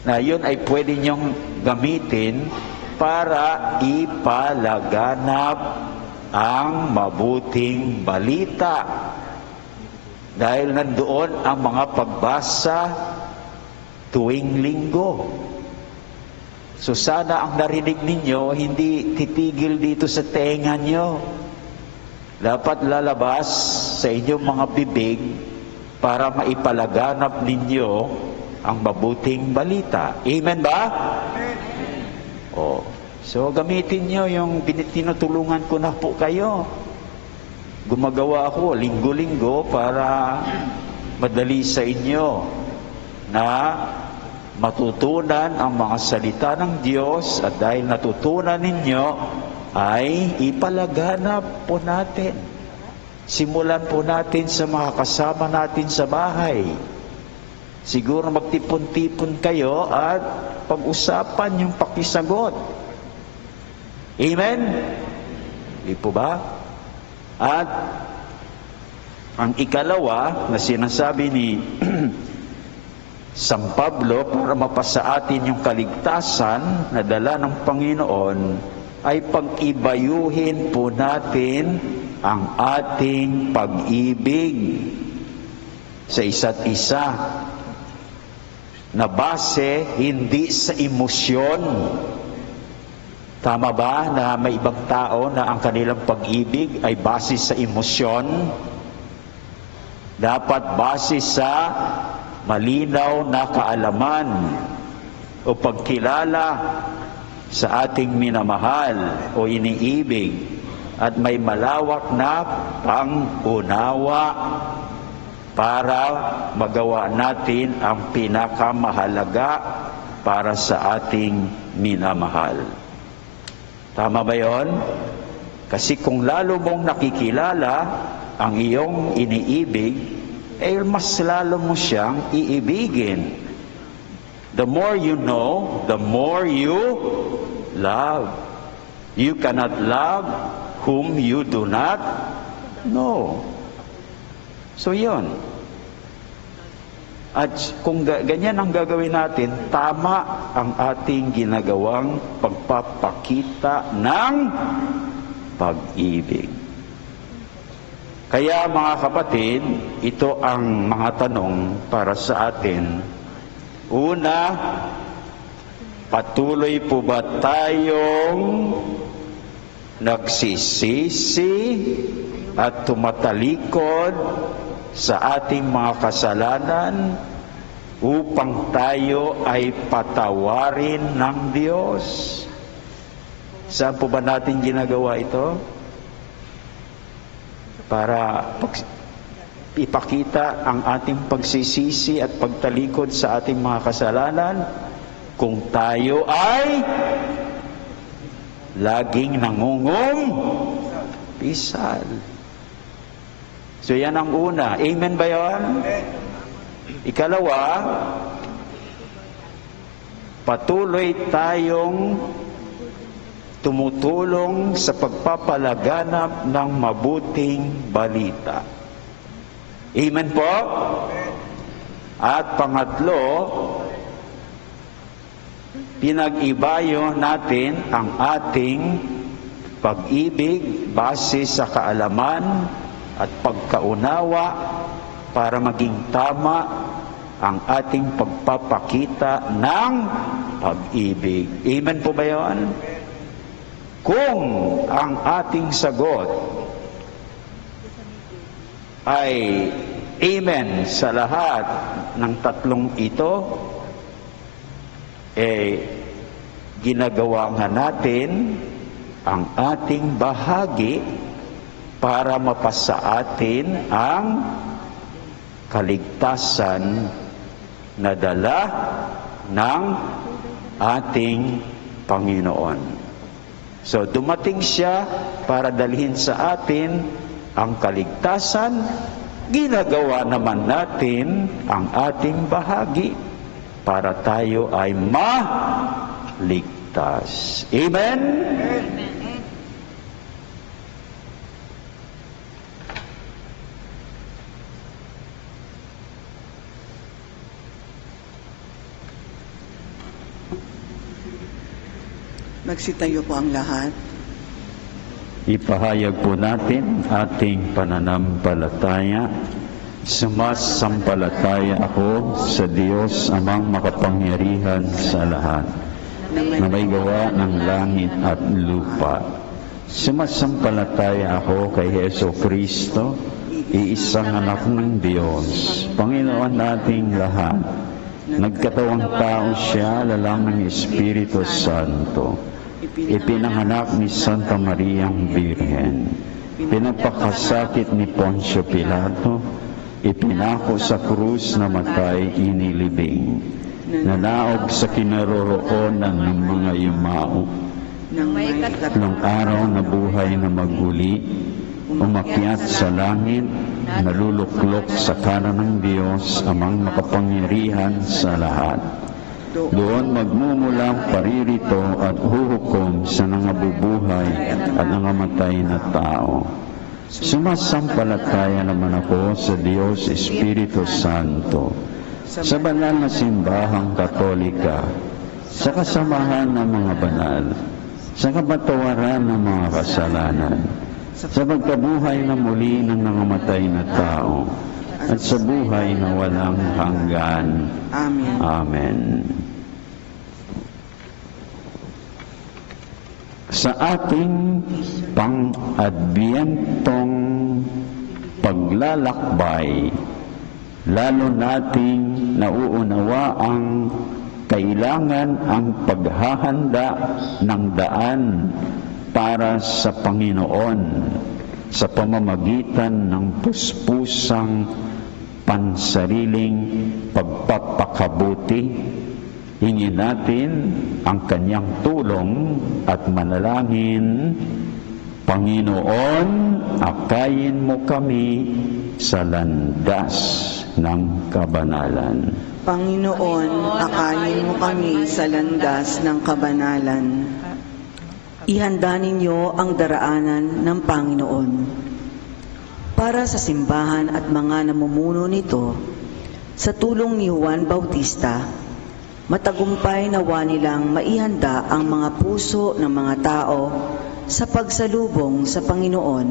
Na yun ay pwede nyong gamitin para ipalaganap ang mabuting balita. Dahil nandoon ang mga pagbasa tuwing linggo. So sana ang narinig ninyo, hindi titigil dito sa tenga nyo. Dapat lalabas sa inyong mga bibig para maipalaganap ninyo ang mabuting balita. Amen ba? Oh. So gamitin nyo yung tinutulungan ko na po kayo. Gumagawa ako linggo-linggo para madali sa inyo na matutunan ang mga salita ng Diyos, at dahil natutunan ninyo ay ipalaganap po natin. Simulan po natin sa mga kasama natin sa bahay. Siguro magtipon-tipon kayo at pag-usapan yung pakisagot. Amen? Di po ba? At ang ikalawa na sinasabi ni San Pablo para mapasa atin yung kaligtasan na dala ng Panginoon ay pag-ibayuhin po natin ang ating pag-ibig sa isa't isa na base hindi sa emosyon. Tama ba na may ibang tao na ang kanilang pag-ibig ay base sa emosyon? Dapat base sa malinaw na kaalaman o pagkilala sa ating minamahal o iniibig, at may malawak na pang-unawa para magawa natin ang pinakamahalaga para sa ating minamahal. Tama ba yon? Kasi kung lalo mong nakikilala ang iyong iniibig, mas lalo mo siyang iibigin. The more you know, the more you love. You cannot love whom you do not know. So yun. At kung ganyan ang gagawin natin, tama ang ating ginagawang pagpapakita ng pag-ibig. Kaya mga kapatid, ito ang mga tanong para sa atin. Una, patuloy po ba tayong nagsisisi at tumatalikod sa ating mga kasalanan upang tayo ay patawarin ng Diyos? Saan po ba natin ginagawa ito? Para ipakita ang ating pagsisisi at pagtalikod sa ating mga kasalanan kung tayo ay laging pisal. So yan ang una. Amen ba yun? Ikalawa, patuloy tayong tumutulong sa pagpapalaganap ng mabuting balita. Amen po? At pangatlo, pinag-ibayo natin ang ating pag-ibig base sa kaalaman at pagkaunawa para maging tama ang ating pagpapakita ng pag-ibig. Amen po ba yun? Kung ang ating sagot ay amen sa lahat ng tatlong ito, ginagawa nga natin ang ating bahagi para mapasa atin ang kaligtasan na dala ng ating Panginoon. So dumating siya para dalhin sa atin ang kaligtasan, ginagawa naman natin ang ating bahagi para tayo ay maligtas. Amen? Magsitayo po ang lahat. Ipahayag po natin ating pananampalataya. Sumasampalataya ako sa Diyos amang makapangyarihan sa lahat, na may gawa ng langit at lupa. Sumasampalataya ako kay Heso Kristo, iisang anak ng Diyos, Panginoon nating lahat. Nagkatawang tao siya, lalang ng Espiritu Santo. Ipinanganak ni Santa Mariang Birhen. Pinagpakasakit ni Poncio Pilato. Ipinako sa krus na matay, inilibing. Nanaog sa kinaroroonan ng mga yumao. Nung araw na buhay na maguli, umakyat sa langit, naluluklok sa kanan ng Diyos, amang makapangyarihan sa lahat. Doon magmumula ang paririto at huhukom sa nangabubuhay at nangamatay na tao. Sumasampalataya naman ako sa Diyos Espiritu Santo, sa banal na simbahang Katolika, sa kasamahan ng mga banal, sa kapatawaran ng mga kasalanan, sa pagkabuhay na muli ng nangamatay na tao, at sa buhay na walang hanggan. Amen. Amen. Sa ating pang-adbyentong paglalakbay, lalo nating nauunawa ang kailangan ang paghahanda ng daan para sa Panginoon sa pamamagitan ng puspusang pansariling pagpapakabuti. Hingin natin ang kanyang tulong at manalangin. Panginoon, akayin mo kami sa landas ng kabanalan. Panginoon, akayin mo kami sa landas ng kabanalan. Ihanda ninyo ang daraanan ng Panginoon. Para sa simbahan at mga namumuno nito, Sa tulong ni Juan Bautista, matagumpay nawa nilang maihanda ang mga puso ng mga tao sa pagsalubong sa Panginoon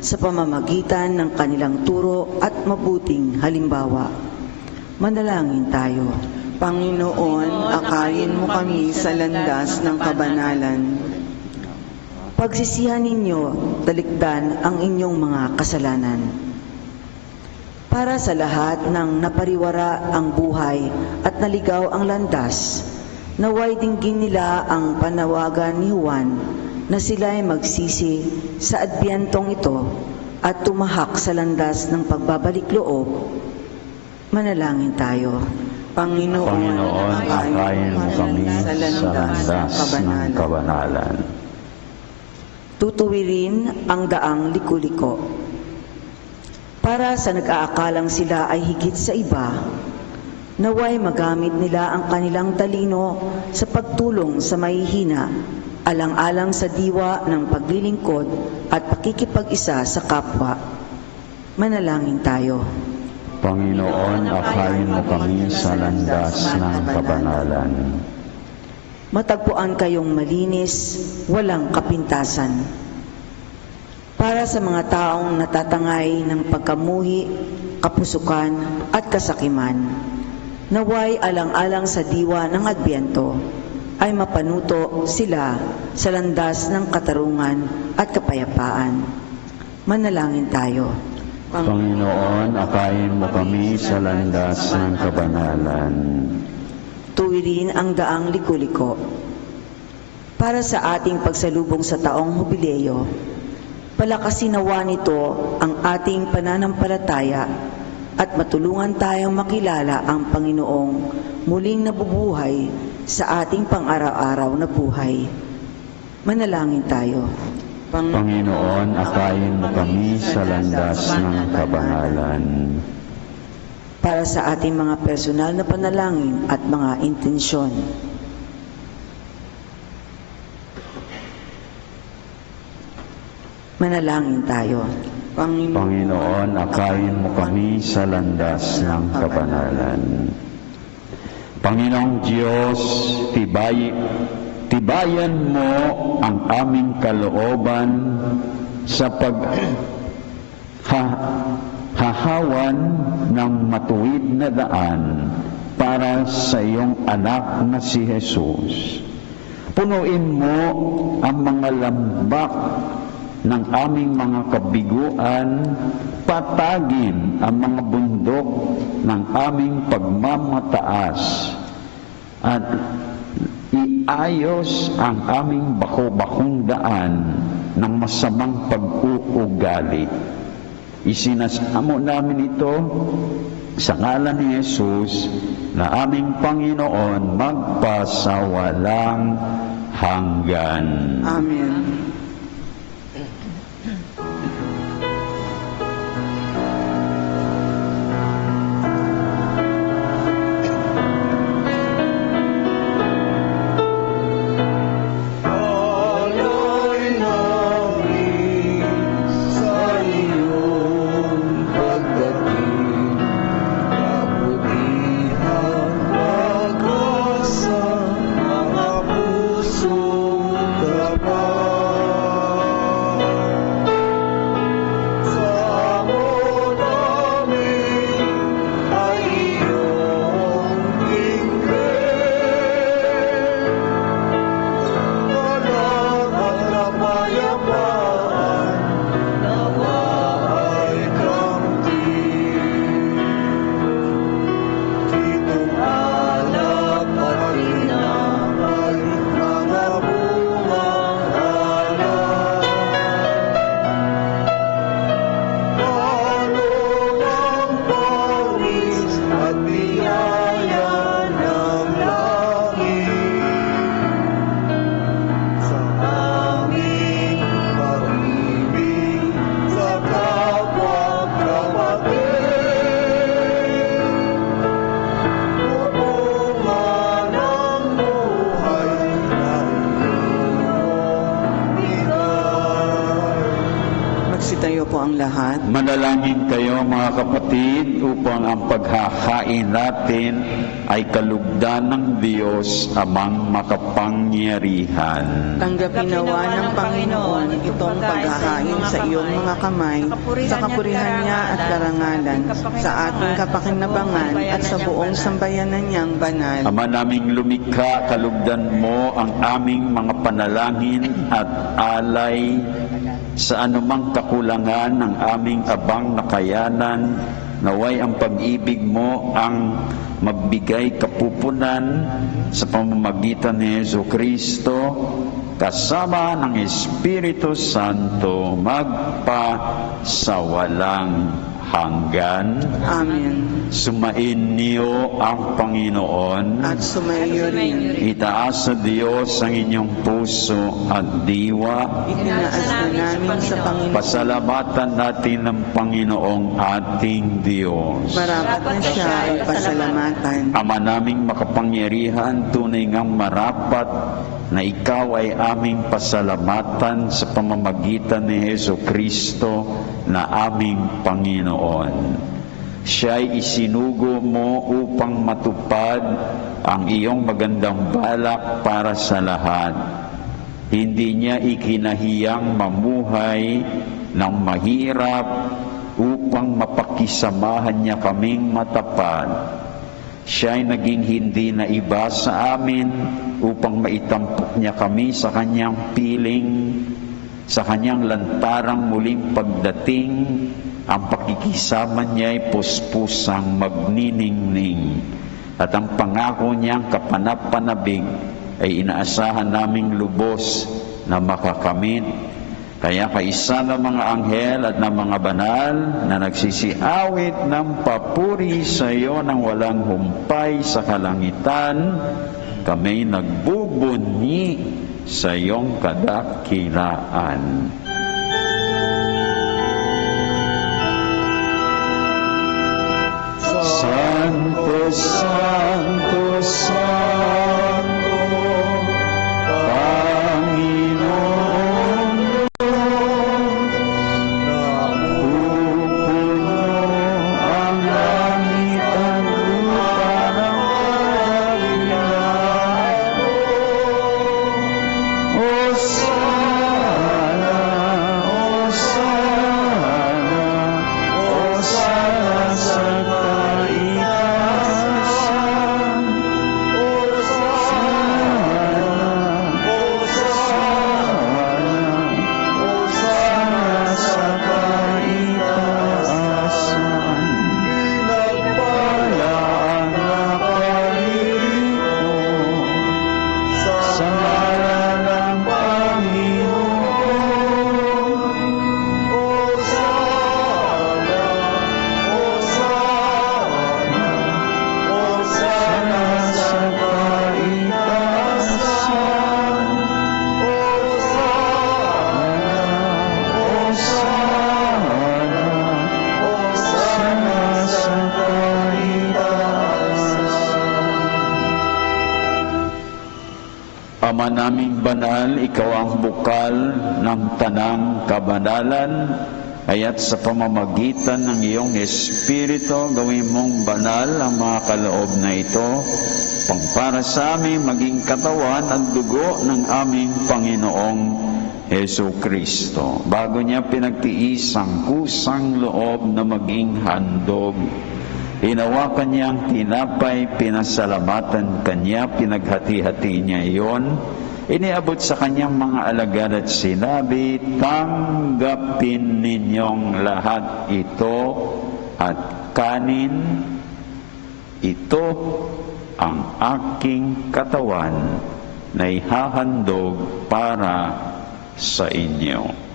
sa pamamagitan ng kanilang turo at mabuting halimbawa. Manalangin tayo. Panginoon, akayin mo kami sa landas ng kabanalan. Pagsisihan ninyo, talikdan ang inyong mga kasalanan. Para sa lahat ng napariwara ang buhay at naligaw ang landas, naway dinggin nila ang panawagan ni Juan na sila ay magsisi sa adbyentong ito at tumahak sa landas ng pagbabalik loob. Manalangin tayo. Panginoon, akayin mo kami sa landas ng kabanalan. Tutuwirin ang daang liku-liko. Para sa nag-aakalang sila ay higit sa iba, naway magamit nila ang kanilang talino sa pagtulong sa mahihina, alang-alang sa diwa ng paglilingkod at pakikipag-isa sa kapwa. Manalangin tayo. Panginoon, akayin mo kami sa landas ng kabanalan. Matagpuan kayong malinis, walang kapintasan. Para sa mga taong natatangay ng pagkamuhi, kapusukan at kasakiman, naway alang-alang sa diwa ng Adbyento ay mapanuto sila sa landas ng katarungan at kapayapaan. Manalangin tayo. Panginoon, akayin mo kami sa landas ng kabanalan. Tuwirin ang daang liku-liko. Para sa ating pagsalubong sa taong Hubileo, palakasin nawa nito ang ating pananampalataya at matulungan tayong makilala ang Panginoong muling nabubuhay sa ating pang-araw-araw na buhay. Manalangin tayo. Panginoon, akayin mo kami sa landas ng kabanalan. Para sa ating mga personal na panalangin at mga intensyon. Manalangin tayo. Panginoon, akayin mo kami sa landas ng kabanalan. Panginoong Diyos, tibayan mo ang aming kalooban sa hahawan ng matuwid na daan para sa iyong anak na si Jesus. Punuin mo ang mga lambak ng aming mga kabiguan, patagin ang mga bundok ng aming pagmamataas, at iayos ang aming bako-bakong daan ng masamang pag-uugali. Isinasamo namin ito sa ngalan ni Jesus na aming Panginoon magpasawalang hanggan. Amen. Alay namin sa iyong pagdating, kabutihan pag-asa, mga pusong tapat. lahat. Manalangin kayo mga kapatid upang ang paghahain natin ay kalugdan ng Diyos amang makapangyarihan. Tanggapin nawa ng Panginoon itong paghahain sa iyong mga kamay, sa kapurihan niya at karangalan, sa ating kapakinabangan at sa buong sambayanan niyang banal. Ama naming lumikha, kalugdan mo ang aming mga panalangin at alay sa anumang kakulangan ng aming abang na kayanan. Naway ang pag-ibig mo ang magbigay kapupunan sa pamamagitan ni Jesucristo kasama ng Espiritu Santo magpa sa walang hanggan. Amen. Sumain niyo ang Panginoon. At sumaiyo rin. Itaas sa Diyos ang inyong puso at diwa. Itinaas na namin sa Panginoon. Pasalamatan natin ng Panginoong ating Diyos. Marapat na siya ay pasalamatan. Ama naming makapangyarihan, tunay ngang marapat na ikaw ay aming pasalamatan sa pamamagitan ni Jesucristo na aming Panginoon. Siya'y isinugo mo upang matupad ang iyong magandang balak para sa lahat. Hindi niya ikinahiyang mamuhay ng mahirap upang mapakisamahan niya kaming matapat. Siya'y naging hindi na iba sa amin upang maitampok niya kami sa kanyang piling, sa kanyang lantarang muling pagdating. Ang pakikisama niya ay puspusang magniningning. At ang pangako niyang kapanap-panabig ay inaasahan naming lubos na makakamit. Kaya kaisa ng mga anghel at ng mga banal na nagsisiawit ng papuri sa iyo ng walang humpay sa kalangitan, kami nagbubunyi sa iyong kadakilaan. Santo, Santo, Santo, Panginoon Diyos, napupuno ang langit at lupa ng kabigyan. Hosana, Hosana, Hosana sa Ama naming banal, ikaw ang bukal ng tanang kabanalan, kaya't sa pamamagitan ng iyong Espiritu, gawin mong banal ang mga kaloob na ito, pang para sa amin maging katawan at dugo ng aming Panginoong Jesucristo. Bago niya pinagtiis ang kusang loob na maging handog, hinawakan niya ang tinapay, pinasalamatan kanya, pinaghati-hati niya iyon, iniabot sa kanyang mga alagad at sinabi, tanggapin ninyong lahat ito at kanin, ito ang aking katawan na ihahandog para sa inyo.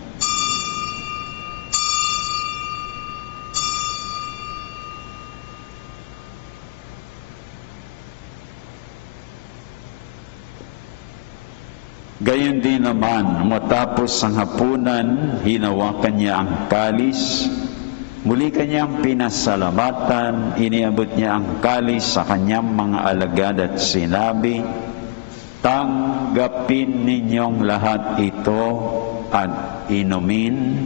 Gayon din naman, matapos ang hapunan, hinawakan niya ang kalis, muli kanyang pinasalamatan, iniabot niya ang kalis sa kanyang mga alagad at sinabi, tanggapin ninyong lahat ito at inumin,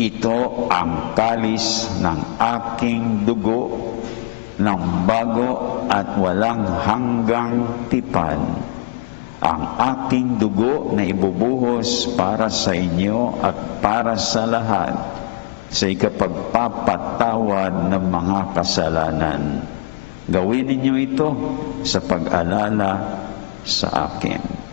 Ito ang kalis ng aking dugo ng bago at walang hanggang tipan. Ang aking dugo na ibubuhos para sa inyo at para sa lahat sa ikapagpapatawad ng mga kasalanan. Gawin ninyo ito sa pag-alala sa akin.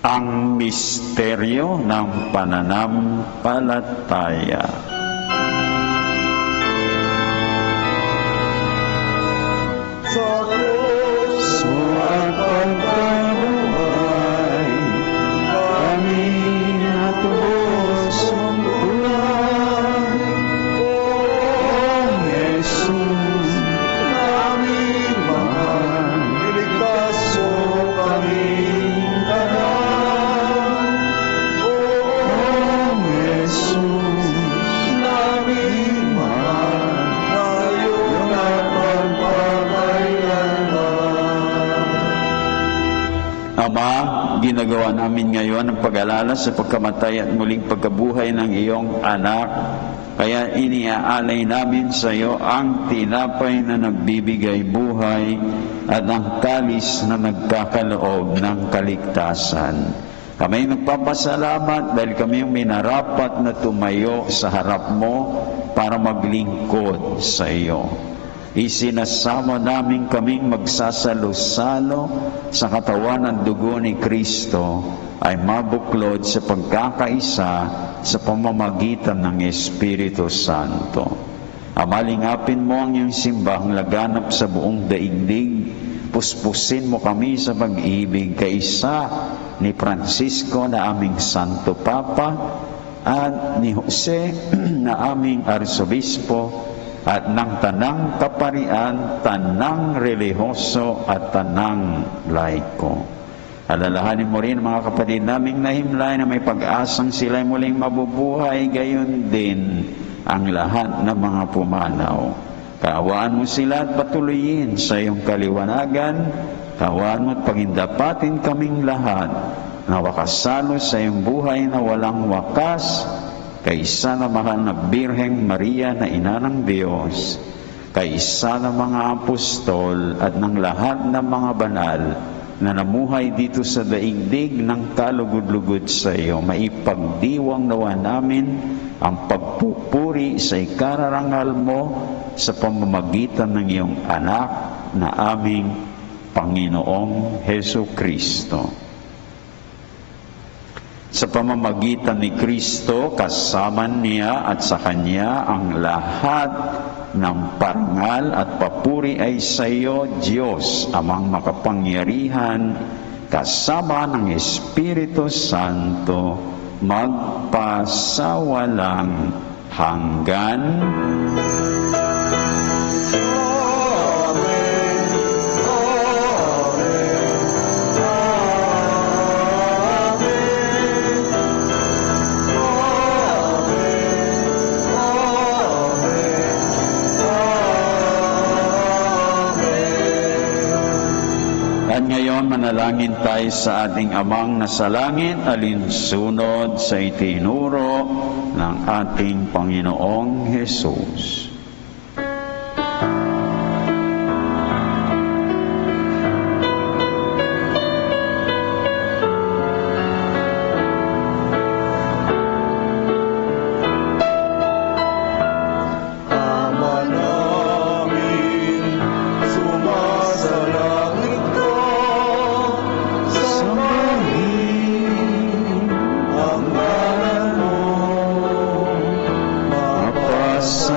Ang misteryo ng pananampalataya. Sa puso at pagkabuhay, kami natubos mong tunay. O Jesus, naming mahal, iligtas mo kaming tanan. O Jesus, naming mahal, ngayon at Ama, ginagawa namin ngayon ang pag-alala sa pagkamatay at muling pagkabuhay ng iyong anak. Kaya iniaalay namin sa iyo ang tinapay na nagbibigay buhay at ang kalis na nagkakaloob ng kaligtasan. Kami nagpapasalamat dahil kami yung minarapat na tumayo sa harap mo para maglingkod sa iyo. Isinasama namin kaming magsasalo-salo sa katawan ng dugo ni Kristo ay mabuklod sa pagkakaisa sa pamamagitan ng Espiritu Santo. Amalingapin mo ang iyong simbahang laganap sa buong daigdig. Puspusin mo kami sa pag-ibig kaisa ni Francisco na aming Santo Papa at ni Jose na aming Arsobispo at ng tanang kaparian, tanang relihiyoso at tanang laiko. Alalahanin mo rin mga kapatid naming nahimlay na may pag-asang sila'y muling mabubuhay, gayon din ang lahat ng mga pumanaw. Kaawaan mo sila at patuloyin sa iyong kaliwanagan. Kaawaan mo at pagindapatin kaming lahat na wakasalo sa iyong buhay na walang wakas, kaisa na mahal na Birheng Maria na Ina ng Diyos, kaisa ng mga apostol at ng lahat ng mga banal na namuhay dito sa daigdig ng kalugod-lugod sa iyo, maipagdiwang nawa namin ang pagpupuri sa ikararangal mo sa pamamagitan ng iyong anak na aming Panginoong Hesu Kristo. Sa pamamagitan ni Kristo, kasama niya at sa Kanya ang lahat ng parangal at papuri ay sa iyo, Diyos, Amang makapangyarihan, kasama ng Espiritu Santo, magpasawalang hanggan. At ngayon, manalangin tayo sa ating Amang nasa langit, alinsunod sa itinuro ng ating Panginoong Hesus. Ama namin, sumasalangit ka, sambahin ang ngalan mo, mapasa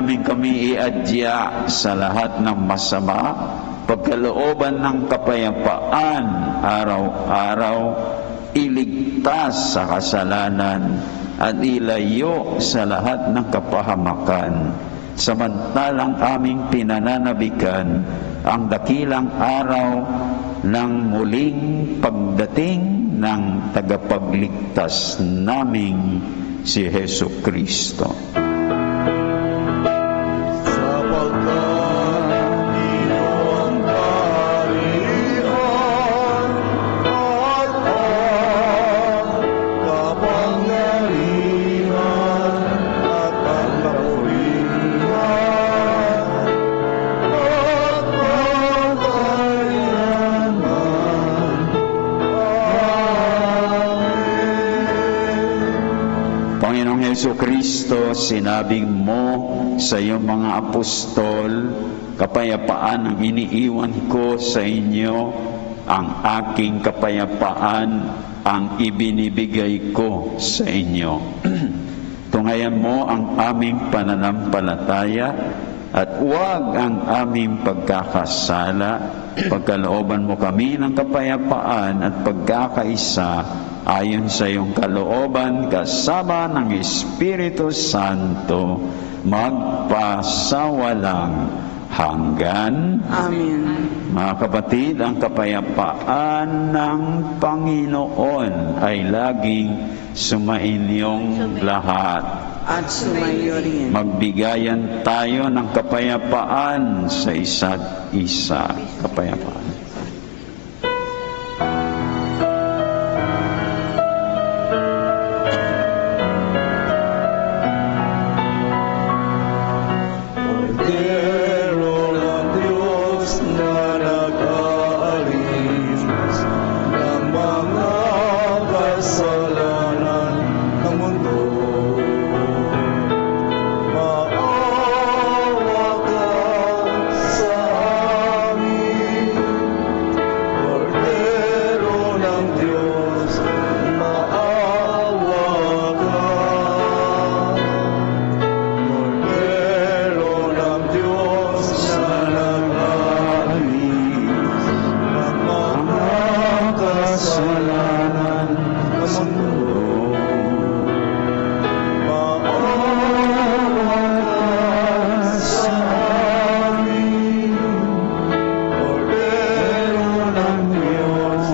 namin kami iadya sa lahat ng masama, pagkalooban ng kapayapaan araw-araw, iligtas sa kasalanan at ilayo sa lahat ng kapahamakan, samantalang aming pinananabikan ang dakilang araw ng muling pagdating ng tagapagligtas naming si Hesu Kristo. Sapagkat iyong kaharian at ang kapangyarihan at ang kapurihan at pagkayaman. Amen. Panginoong Hesu Kristo, sinabi mo sa iyong mga apostol, kapayapaan ang iniiwan ko sa inyo, ang aking kapayapaan ang ibinibigay ko sa inyo. Tunghayan mo ang aming pananampalataya at huwag ang aming pagkakasala. Pagkalooban mo kami ng kapayapaan at pagkakaisa ayon sa iyong kalooban kasama ng Espiritu Santo magpasawalang hanggan. Amen. Mga kapatid, ang kapayapaan ng Panginoon ay laging sumainyong lahat. At sumayo rin. Magbigayan tayo ng kapayapaan sa isa't isa. Kapayapaan. Kordero ng Diyos na nag-aalis ng mga kasalanan ng mundo, maawa ka sa amin. Kordero ng Diyos, maawa ka. Kordero ng Diyos na nag-aalis ng mga kasalanan ng mundo, maawa ka sa amin. Kordero ng Diyos,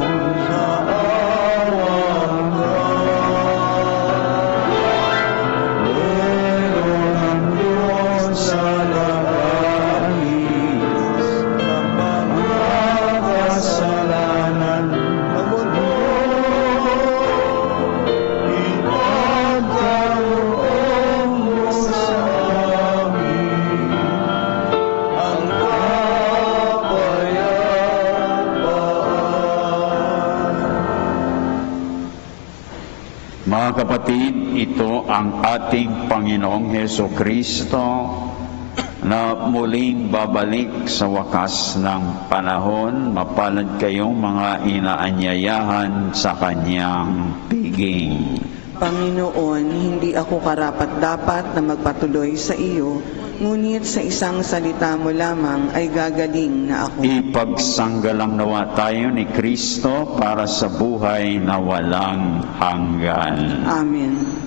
maawa ka. Kordero ng Diyos na nag-aalis ng mga kasalanan ng mundo, ipagkaloob mo sa amin ang kapayapaan. Mga kapatid, ito ang ating Panginoong Heso Kristo na muling babalik sa wakas ng panahon. Mapalad kayong mga inaanyayahan sa kanyang piging. Panginoon, hindi ako karapat-dapat na magpatuloy sa iyo, ngunit sa isang salita mo lamang ay gagaling na ako. Ipagsanggalang nawa tayo ni Kristo para sa buhay na walang hanggan. Amen.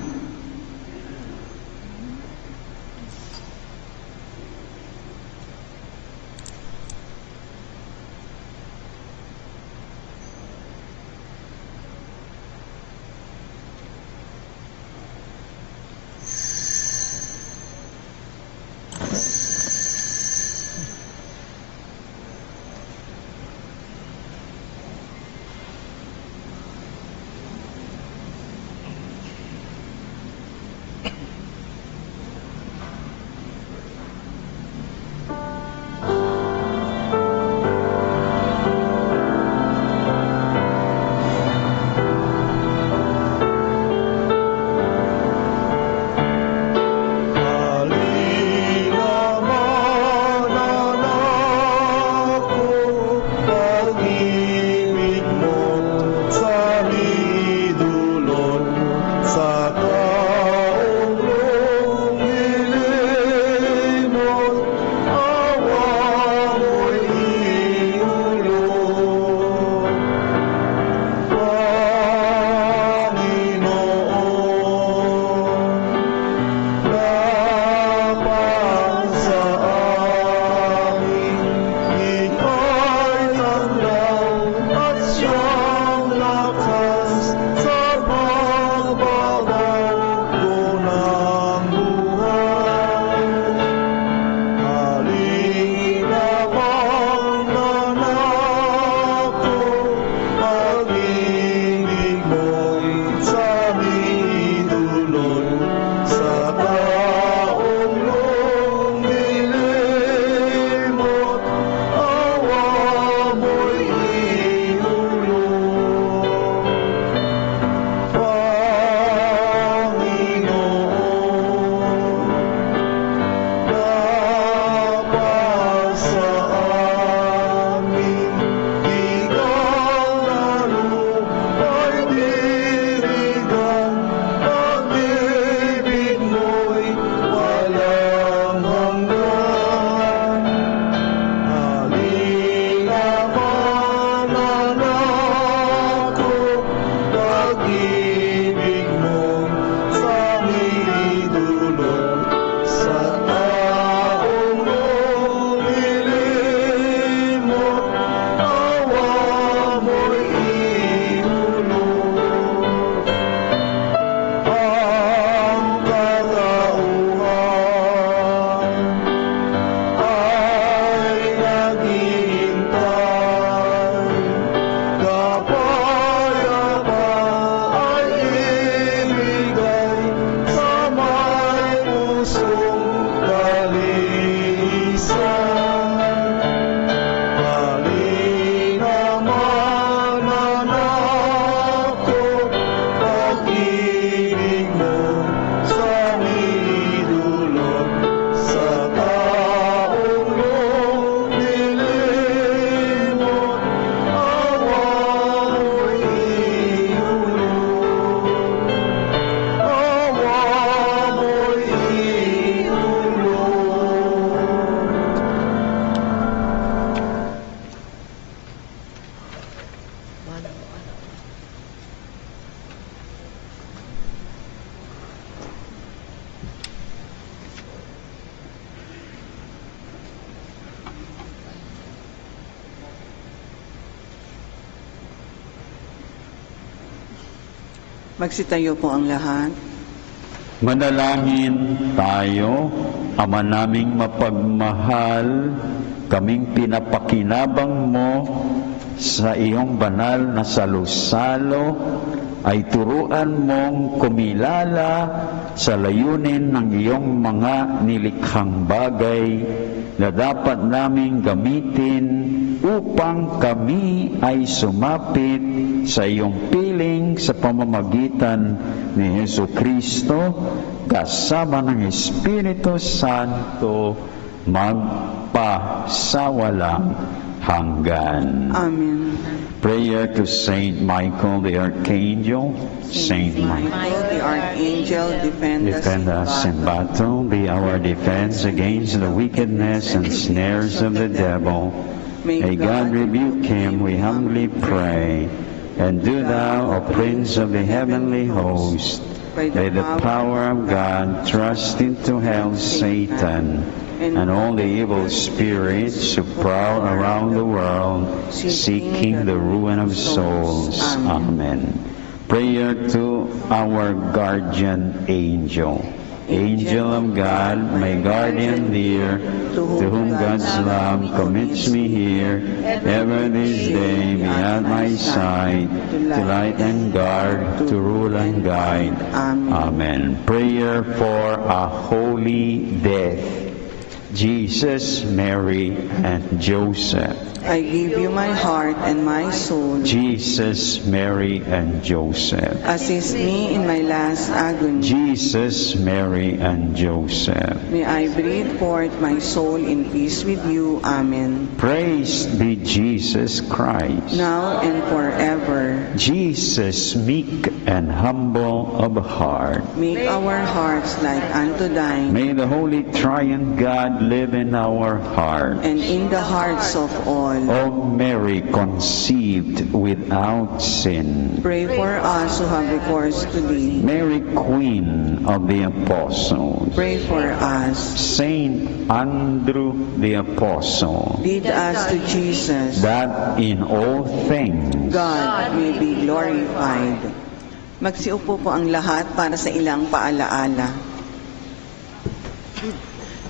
Magsitayo po ang lahat. Manalangin tayo, Ama naming mapagmahal, kaming pinapakinabang mo sa iyong banal na salusalo, ay turuan mong kumilala sa layunin ng iyong mga nilikhang bagay na dapat naming gamitin upang kami ay sumapit sa iyong piling sa pamamagitan ni Jesucristo kasama ng Espiritu Santo magpasawalang hanggan. Amen. Prayer to Saint Michael the Archangel. Saint Michael, Michael, the Archangel, defend defend us in battle, be our defense against the wickedness and snares of the devil. May God rebuke him, we humbly pray. And do thou, O Prince of the heavenly host, by the power of God, thrust into hell Satan and all the evil spirits who prowl around the world, seeking the ruin of souls. Amen. Prayer to our guardian angel. Angel of God, my guardian dear, to whom God's love commits me here, ever this day be at my side, to light and guard, to rule and guide. Amen. Prayer for a holy death. Jesus, Mary, and Joseph. I give you my heart and my soul. Jesus, Mary, and Joseph. Assist me in my last agony. Jesus, Mary, and Joseph. May I breathe forth my soul in peace with you. Amen. Praised be Jesus Christ. Now and forever. Jesus, meek and humble of heart. Make our hearts like unto thine, May the Holy Triune God live in our heart. and in the hearts of all. O Mary, conceived without sin. Pray for us who have recourse to thee. Mary, Queen of the Apostles. Pray for us. Saint Andrew the Apostle, Lead us to Jesus. that in all things God may be glorified. Magsiupo po ang lahat para sa ilang paalaala.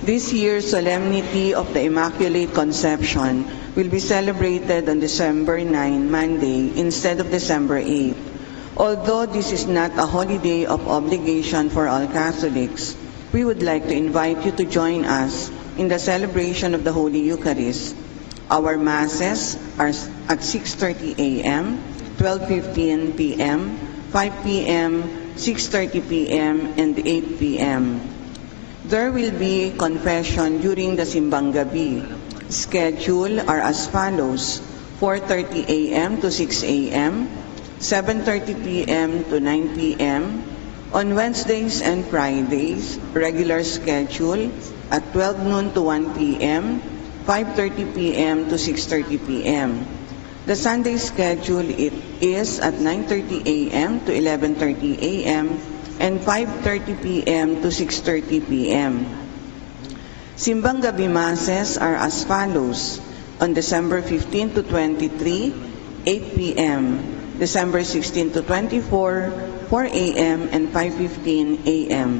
This year's Solemnity of the Immaculate Conception will be celebrated on December 9, Monday, instead of December 8. Although this is not a holiday of obligation for all Catholics, we would like to invite you to join us in the celebration of the Holy Eucharist. Our Masses are at 6:30 a.m., 12:15 p.m., 5 p.m., 6:30 p.m., and 8 p.m. There will be confession during the Simbang Gabi. Schedule are as follows: 4:30 a.m. to 6 a.m., 7:30 p.m. to 9 p.m. On Wednesdays and Fridays, regular schedule at 12 noon to 1 p.m., 5:30 p.m. to 6:30 p.m. The Sunday schedule is at 9:30 a.m. to 11:30 a.m. and 5:30 p.m. to 6:30 p.m. Simbang Gabi Masses are as follows: on December 15 to 23, 8 p.m., December 16 to 24, 4 a.m. and 5:15 a.m.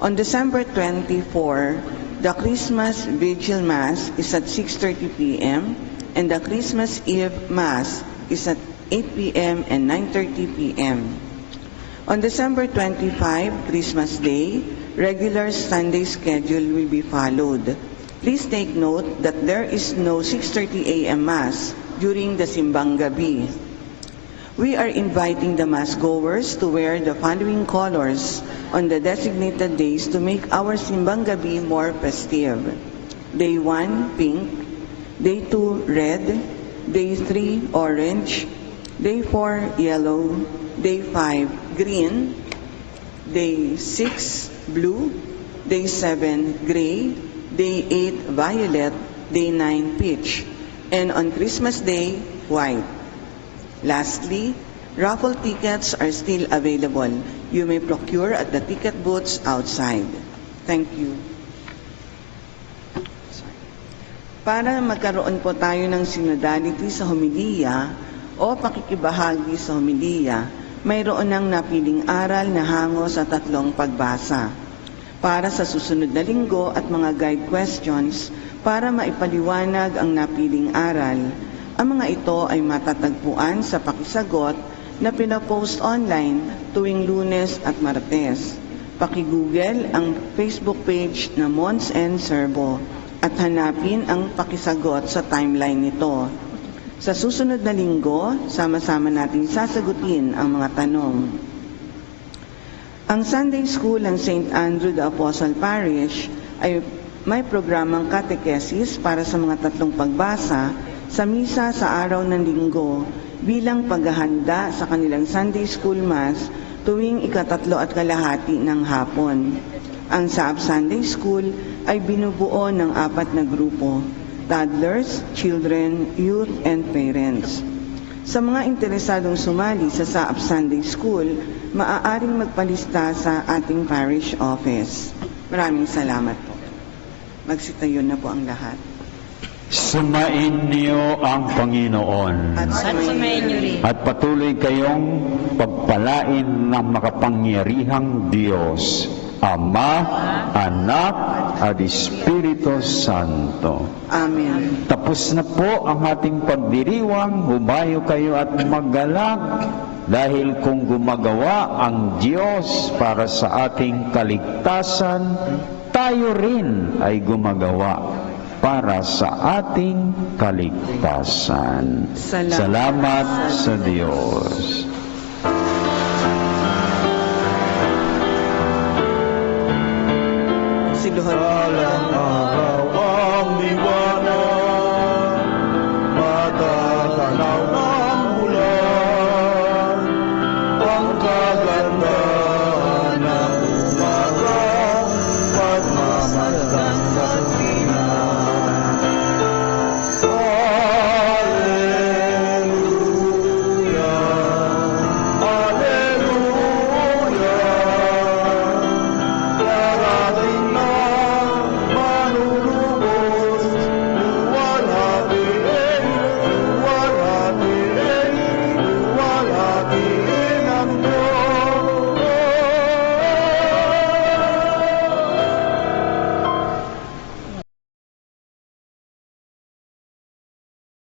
On December 24, the Christmas Vigil Mass is at 6:30 p.m. and the Christmas Eve Mass is at 8 p.m. and 9:30 p.m. On December 25, Christmas Day, regular Sunday schedule will be followed. Please take note that there is no 6:30 a.m. Mass during the Simbang Gabi. We are inviting the Mass goers to wear the following colors on the designated days to make our Simbang Gabi more festive. Day 1, pink. Day 2, red. Day 3, orange. Day 4, yellow. Day 5, green. Day 6, blue. Day 7, gray. Day 8, violet. Day 9, peach. And on Christmas Day, white. Lastly, raffle tickets are still available. You may procure at the ticket booths outside. Thank you. Para magkaroon po tayo ng synodality sa homilya o pakikibahagi sa homilya, mayroon ng napiling aral na hango sa 3 pagbasa. Para sa susunod na linggo at mga guide questions para maipaliwanag ang napiling aral, ang mga ito ay matatagpuan sa pakisagot na pinapost online tuwing Lunes at Martes. Paki-Google ang Facebook page na Mons and Servo at hanapin ang pakisagot sa timeline nito. Sa susunod na linggo, sama-sama natin sasagutin ang mga tanong. Ang Sunday School ng St. Andrew the Apostle Parish ay may programang catechesis para sa mga 3 pagbasa sa misa sa araw ng linggo bilang paghahanda sa kanilang Sunday School Mass tuwing ika-3 at kalahati ng hapon. Ang Saab Sunday School ay binubuo ng 4 na grupo: toddlers, children, youth, and parents. Sa mga interesadong sumali sa Saab Sunday School, maaaring magpalista sa ating parish office. Maraming salamat po. Magsitayo na po ang lahat. Sumain niyo ang Panginoon At sumayin niyo rin. at patuloy kayong pagpalain ng makapangyarihang Diyos, Ama, Anak, at Espiritu Santo. Amen. Tapos na po ang ating pagdiriwang, humayo kayo at maggalak, dahil kung gumagawa ang Diyos para sa ating kaligtasan, tayo rin ay gumagawa para sa ating kaligtasan. Salamat sa Diyos.